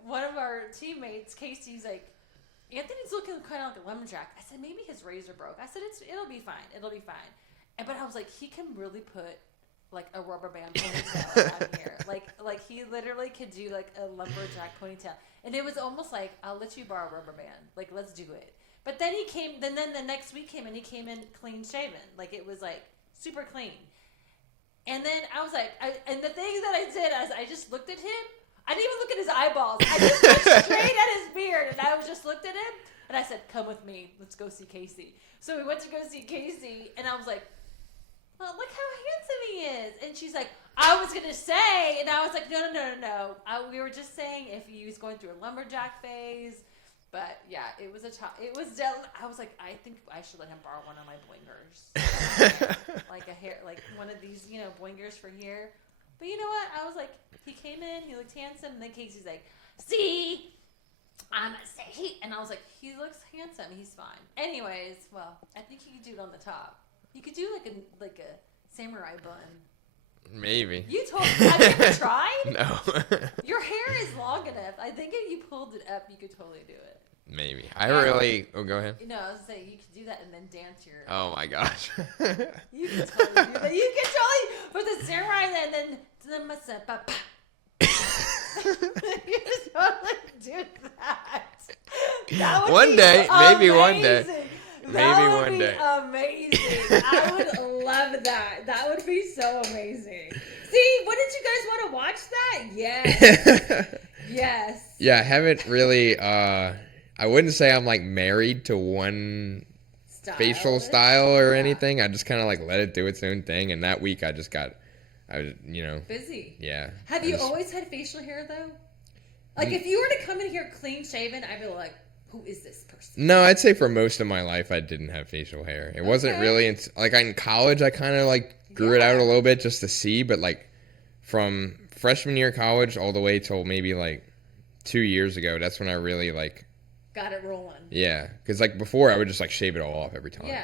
one of our teammates, Casey's like, Anthony's looking kind of like a lumberjack. I said, maybe his razor broke. I said, it'll be fine. But I was like, he can really put like a rubber band ponytail on here. Like he literally could do like a lumberjack ponytail. And it was almost like, I'll let you borrow a rubber band. Like, let's do it. But then he came, then the next week came and he came in clean shaven. Like it was like super clean. And then I was like, and the thing that I did is I just looked at him. I didn't even look at his eyeballs. I just looked straight at his beard, and I just looked at him, and I said, come with me. Let's go see Casey. So we went to go see Casey, and I was like, well, look how handsome he is. And she's like, I was going to say, and I was like, no. We were just saying if he was going through a lumberjack phase. But yeah, it was I was like, I think I should let him borrow one of my boingers. Like a hair, like one of these, boingers for here. But you know what? I was like, he came in, he looked handsome, and then Casey's like, see, and I was like, he looks handsome, he's fine. Anyways, well, I think you could do it on the top. You could do like a samurai bun. Maybe. Have you ever tried? No. Your hair is long enough. I think if you pulled it up, you could totally do it. Maybe. Go ahead. No, I was saying you could do that and then dance your. Oh my gosh. You could totally do that. You could totally put the samurai and then you could totally do that. That would one be day, maybe amazing. one day. Maybe one day. Amazing. I would love that. That would be so amazing. See, wouldn't you guys want to watch that? Yes. Yes. Yeah, I haven't really. I wouldn't say I'm like married to one facial style or anything. I just kind of like let it do its own thing. And that week I was, busy. Yeah. Have you always had facial hair though? Like if you were to come in here clean shaven, I'd be like, who is this person? No, I'd say for most of my life I didn't have facial hair. It wasn't really like in college. I kind of like grew it out a little bit just to see, but like from freshman year of college all the way till maybe like 2 years ago, that's when I really like got it rolling. Yeah, because like before I would just like shave it all off every time. Yeah.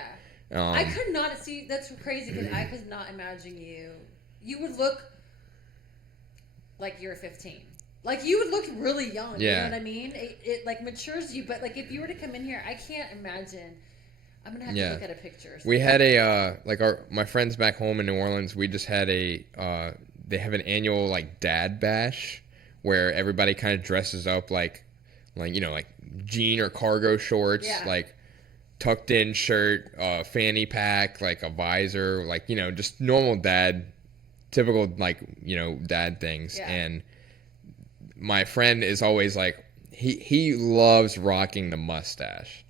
I could not see. That's crazy because I could not imagine you. You would look like you're 15. Like you would look really young. Yeah. You know what I mean? It like matures you, but like if you were to come in here, I can't imagine. I'm gonna have to look at a picture. We had a my friends back home in New Orleans. We just had they have an annual like dad bash where everybody kind of dresses up like jean or cargo shorts, like tucked in shirt, fanny pack, like a visor, like just normal dad, typical like dad things. And my friend is always like he loves rocking the mustache.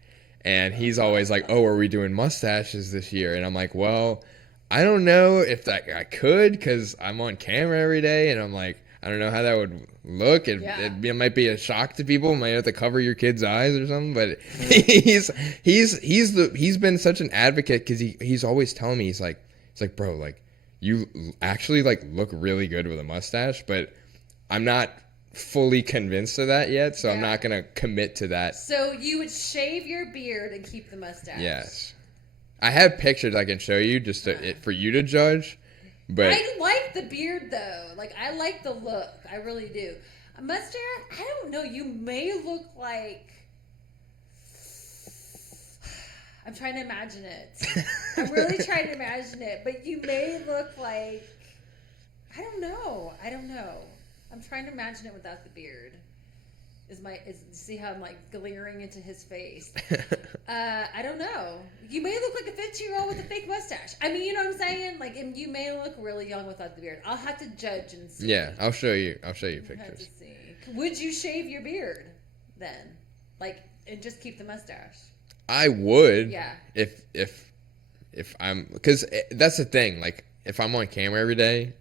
And he's always like, oh, are we doing mustaches this year? And I'm like, well, I don't know if I could because I'm on camera every day. And I'm like, I don't know how that would look. It might be a shock to people. Might have to cover your kid's eyes or something. But he's been such an advocate because he's always telling me he's like, bro, like you actually like look really good with a mustache, but I'm not fully convinced of that yet, so I'm not gonna commit to that. So you would shave your beard and keep the mustache? Yes, I have pictures I can show you just for you to judge. But I like the beard though. Like I like the look. I really do. A mustache? I don't know. You may look like. I'm trying to imagine it. I'm really trying to imagine it, but you may look like. I don't know. I'm trying to imagine it without the beard. See how I'm like glaring into his face. I don't know. You may look like a 15-year-old with a fake mustache. I mean, you know what I'm saying? Like, and you may look really young without the beard. I'll have to judge and see. Yeah, I'll show you pictures. Have to see. Would you shave your beard then, like, and just keep the mustache? I would. Yeah. If I'm, because that's the thing. Like, if I'm on camera every day,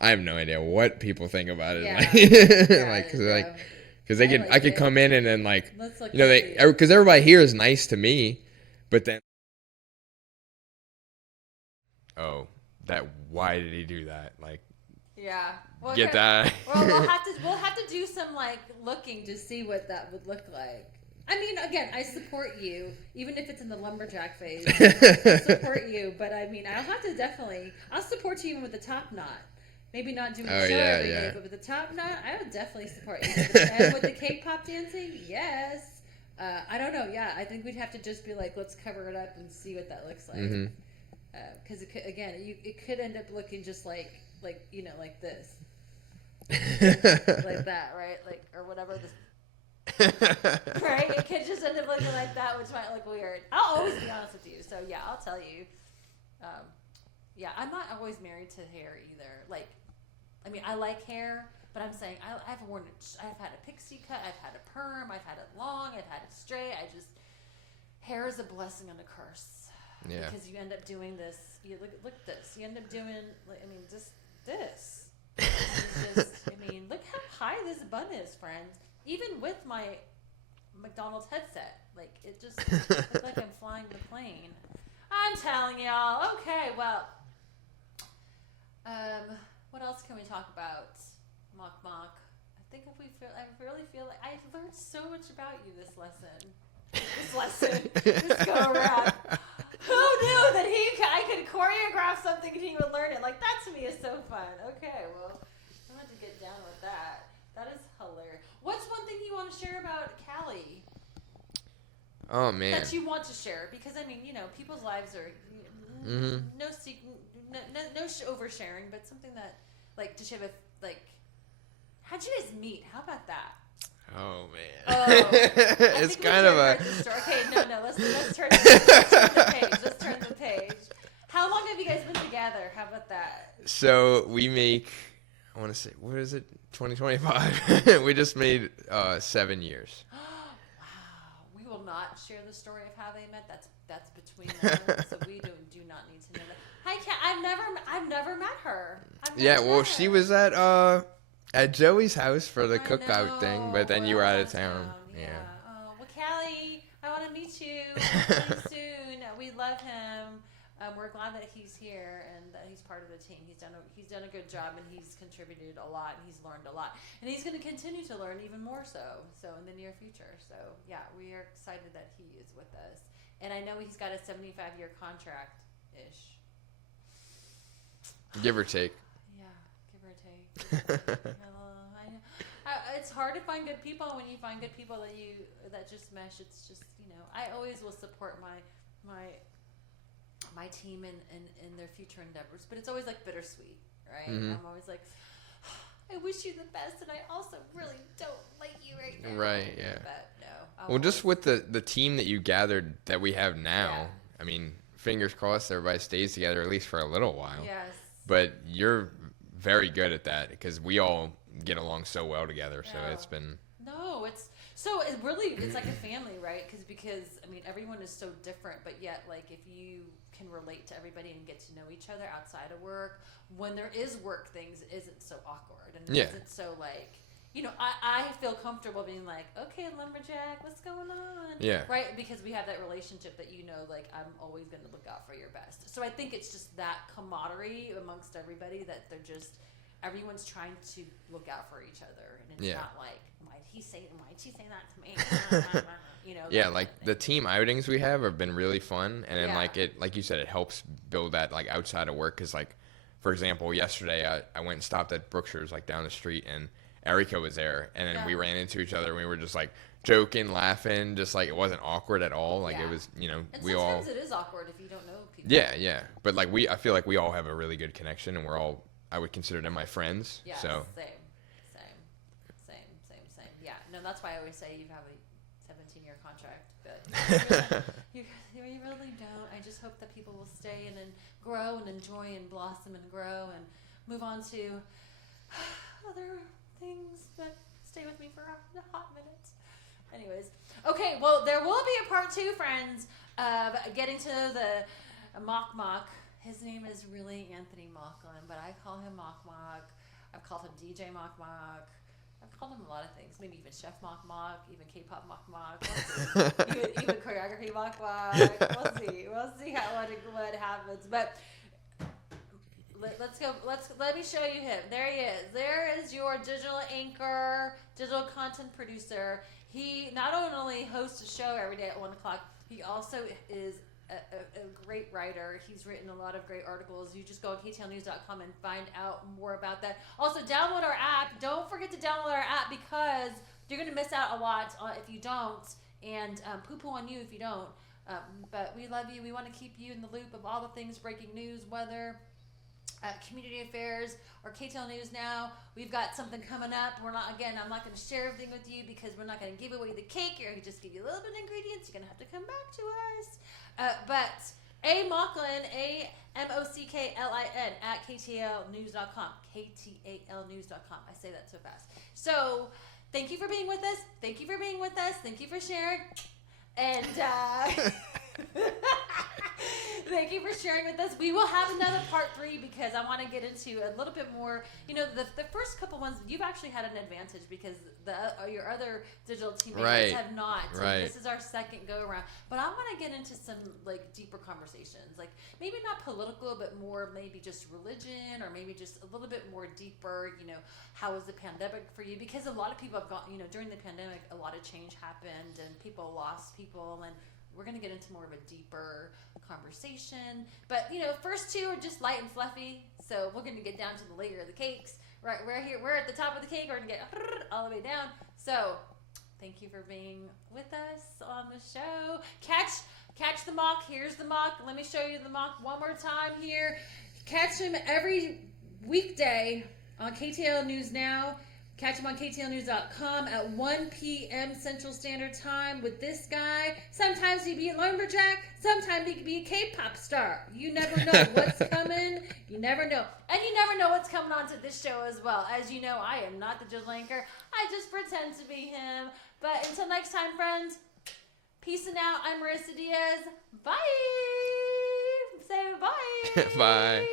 I have no idea what people think about it. Yeah. Because I could come in and then like, you know, because everybody here is nice to me, but then, why did he do that? Like, yeah, well, get that. Well, we'll have to do some like looking to see what that would look like. I mean, again, I support you, even if it's in the lumberjack phase. I support you, but I mean, I'll support you even with the top knot. Maybe not doing the show every day, but with the top knot, I would definitely support you. And with the K-pop dancing, yes. I don't know. Yeah, I think we'd have to just be like, let's cover it up and see what that looks like. Because it could end up looking just like you know, like this, like that, right? Like or whatever this. Right? It could just end up looking like that, which might look weird. I'll always be honest with you. So yeah, I'll tell you. Yeah, I'm not always married to hair either. Like, I mean, I like hair, but I'm saying I've worn it. I've had a pixie cut. I've had a perm. I've had it long. I've had it straight. Hair is a blessing and a curse. Yeah. Because you end up doing this. You look at this. You end up doing. I mean, just this. Look how high this bun is, friends. Even with my McDonald's headset, like it just looks like I'm flying the plane. I'm telling y'all. Okay, well. What else can we talk about? Mock. I really feel like I've learned so much about you this go around. Who knew that I could choreograph something and he would learn it? Like that to me is so fun. Okay, well, I'm going to get down with that. That is hilarious. What's one thing you want to share about Callie? Oh man. That you want to share, because I mean, you know, people's lives are no oversharing, but something that, like, does she have how'd you guys meet? How about that? Oh man. Oh, it's kind of a. Okay, no. Let's turn the page. Let's turn the page. How long have you guys been together? How about that? So we make. I want to say, what is it? 2025. We just made 7 years. We will not share the story of how they met. That's between them, so we do not need to know that. Hi, Kat. I've never met her. She was at Joey's house for the cookout thing, but then you were out of town. Yeah. Oh, well, Callie, I want to meet you really soon. We love him. We're glad that he's here and that he's part of the team. He's done a good job, and he's contributed a lot, and he's learned a lot, and he's going to continue to learn even more so in the near future. So yeah, we are excited that he is with us, and I know he's got a 75-year contract ish, give or take. Yeah, give or take. I know. It's hard to find good people. When you find good people that just mesh, it's just, you know, I always will support my team in their future endeavors, but it's always like bittersweet, right? I'm always like, I wish you the best, and I also really don't like you right now. Right, yeah. But no. Well, just with the team that you gathered that we have now, I mean, fingers crossed everybody stays together at least for a little while. Yes. But you're very good at that because we all get along so well together, so it's been... No, it's... So it's like a family, right? Because I mean, everyone is so different, but yet, like, if you can relate to everybody and get to know each other outside of work, when there is work things, it isn't so awkward and it isn't so like, I feel comfortable being like, okay, lumberjack, what's going on? Yeah. Right? Because we have that relationship that like, I'm always going to look out for your best. So I think it's just that camaraderie amongst everybody that everyone's trying to look out for each other, and it's not like, why'd she say that to me? Yeah, like the team outings we have been really fun, and then like you said, it helps build that like outside of work. Because like, for example, yesterday I went and stopped at Brookshire's like down the street, and Erica was there, and then we ran into each other, and we were just like joking, laughing, just like it wasn't awkward at all. Like it was, and we all. Sometimes it is awkward if you don't know people. Yeah, but like I feel like we all have a really good connection, and we're all, I would consider them my friends. Yeah, so. Same. Yeah, no, that's why I always say you have a 17-year contract, but you really don't. I just hope that people will stay and then grow and enjoy and blossom and grow and move on to other things that stay with me for a hot minute. Anyways, okay, well, there will be a part 2, friends, of getting to the Mock. His name is really Anthony Mocklin, but I call him Mock. I've called him DJ Mock. I've called him a lot of things, maybe even Chef Mock, even K-pop Mock. even choreography Mock. We'll see what happens. But let's go. Let me show you him. There he is. There is your digital anchor, digital content producer. He not only hosts a show every day at 1:00. He also is a great writer. He's written a lot of great articles. You just go on KTALnews.com and find out more about that. Also, download our app. Don't forget to download our app, because you're going to miss out a lot if you don't, and poo-poo on you if you don't. But we love you. We want to keep you in the loop of all the things, breaking news, weather, community affairs, or KTAL News Now. We've got something coming up. I'm not going to share everything with you, because we're not going to give away the cake, or just give you a little bit of ingredients. You're going to have to come back to us. But A. Mocklin, AMOCKLIN, at KTALnews.com. KTALnews.com. I say that so fast. So thank you for being with us. Thank you for sharing. And thank you for sharing with us. We will have another part 3, because I want to get into a little bit more. The first couple ones, you've actually had an advantage, because your other digital teammates have not. Right. This is our second go around. But I want to get into some like deeper conversations, like maybe not political, but more maybe just religion, or maybe just a little bit more deeper. How was the pandemic for you? Because a lot of people have gone. During the pandemic, a lot of change happened, and people lost people, and we're going to get into more of a deeper conversation. But, first 2 are just light and fluffy. So we're going to get down to the layer of the cakes. Right, we're at the top of the cake. We're going to get all the way down. So thank you for being with us on the show. Catch the mock. Here's the mock. Let me show you the mock one more time here. Catch him every weekday on KTAL News Now. Catch him on KTALnews.com at 1 p.m. Central Standard Time with this guy. Sometimes he be a lumberjack. Sometimes he could be a K-pop star. You never know what's coming. You never know. And you never know what's coming onto this show as well. As you know, I am not the digital anchor. I just pretend to be him. But until next time, friends, peace and out. I'm Marissa Diaz. Bye. Say bye. Bye.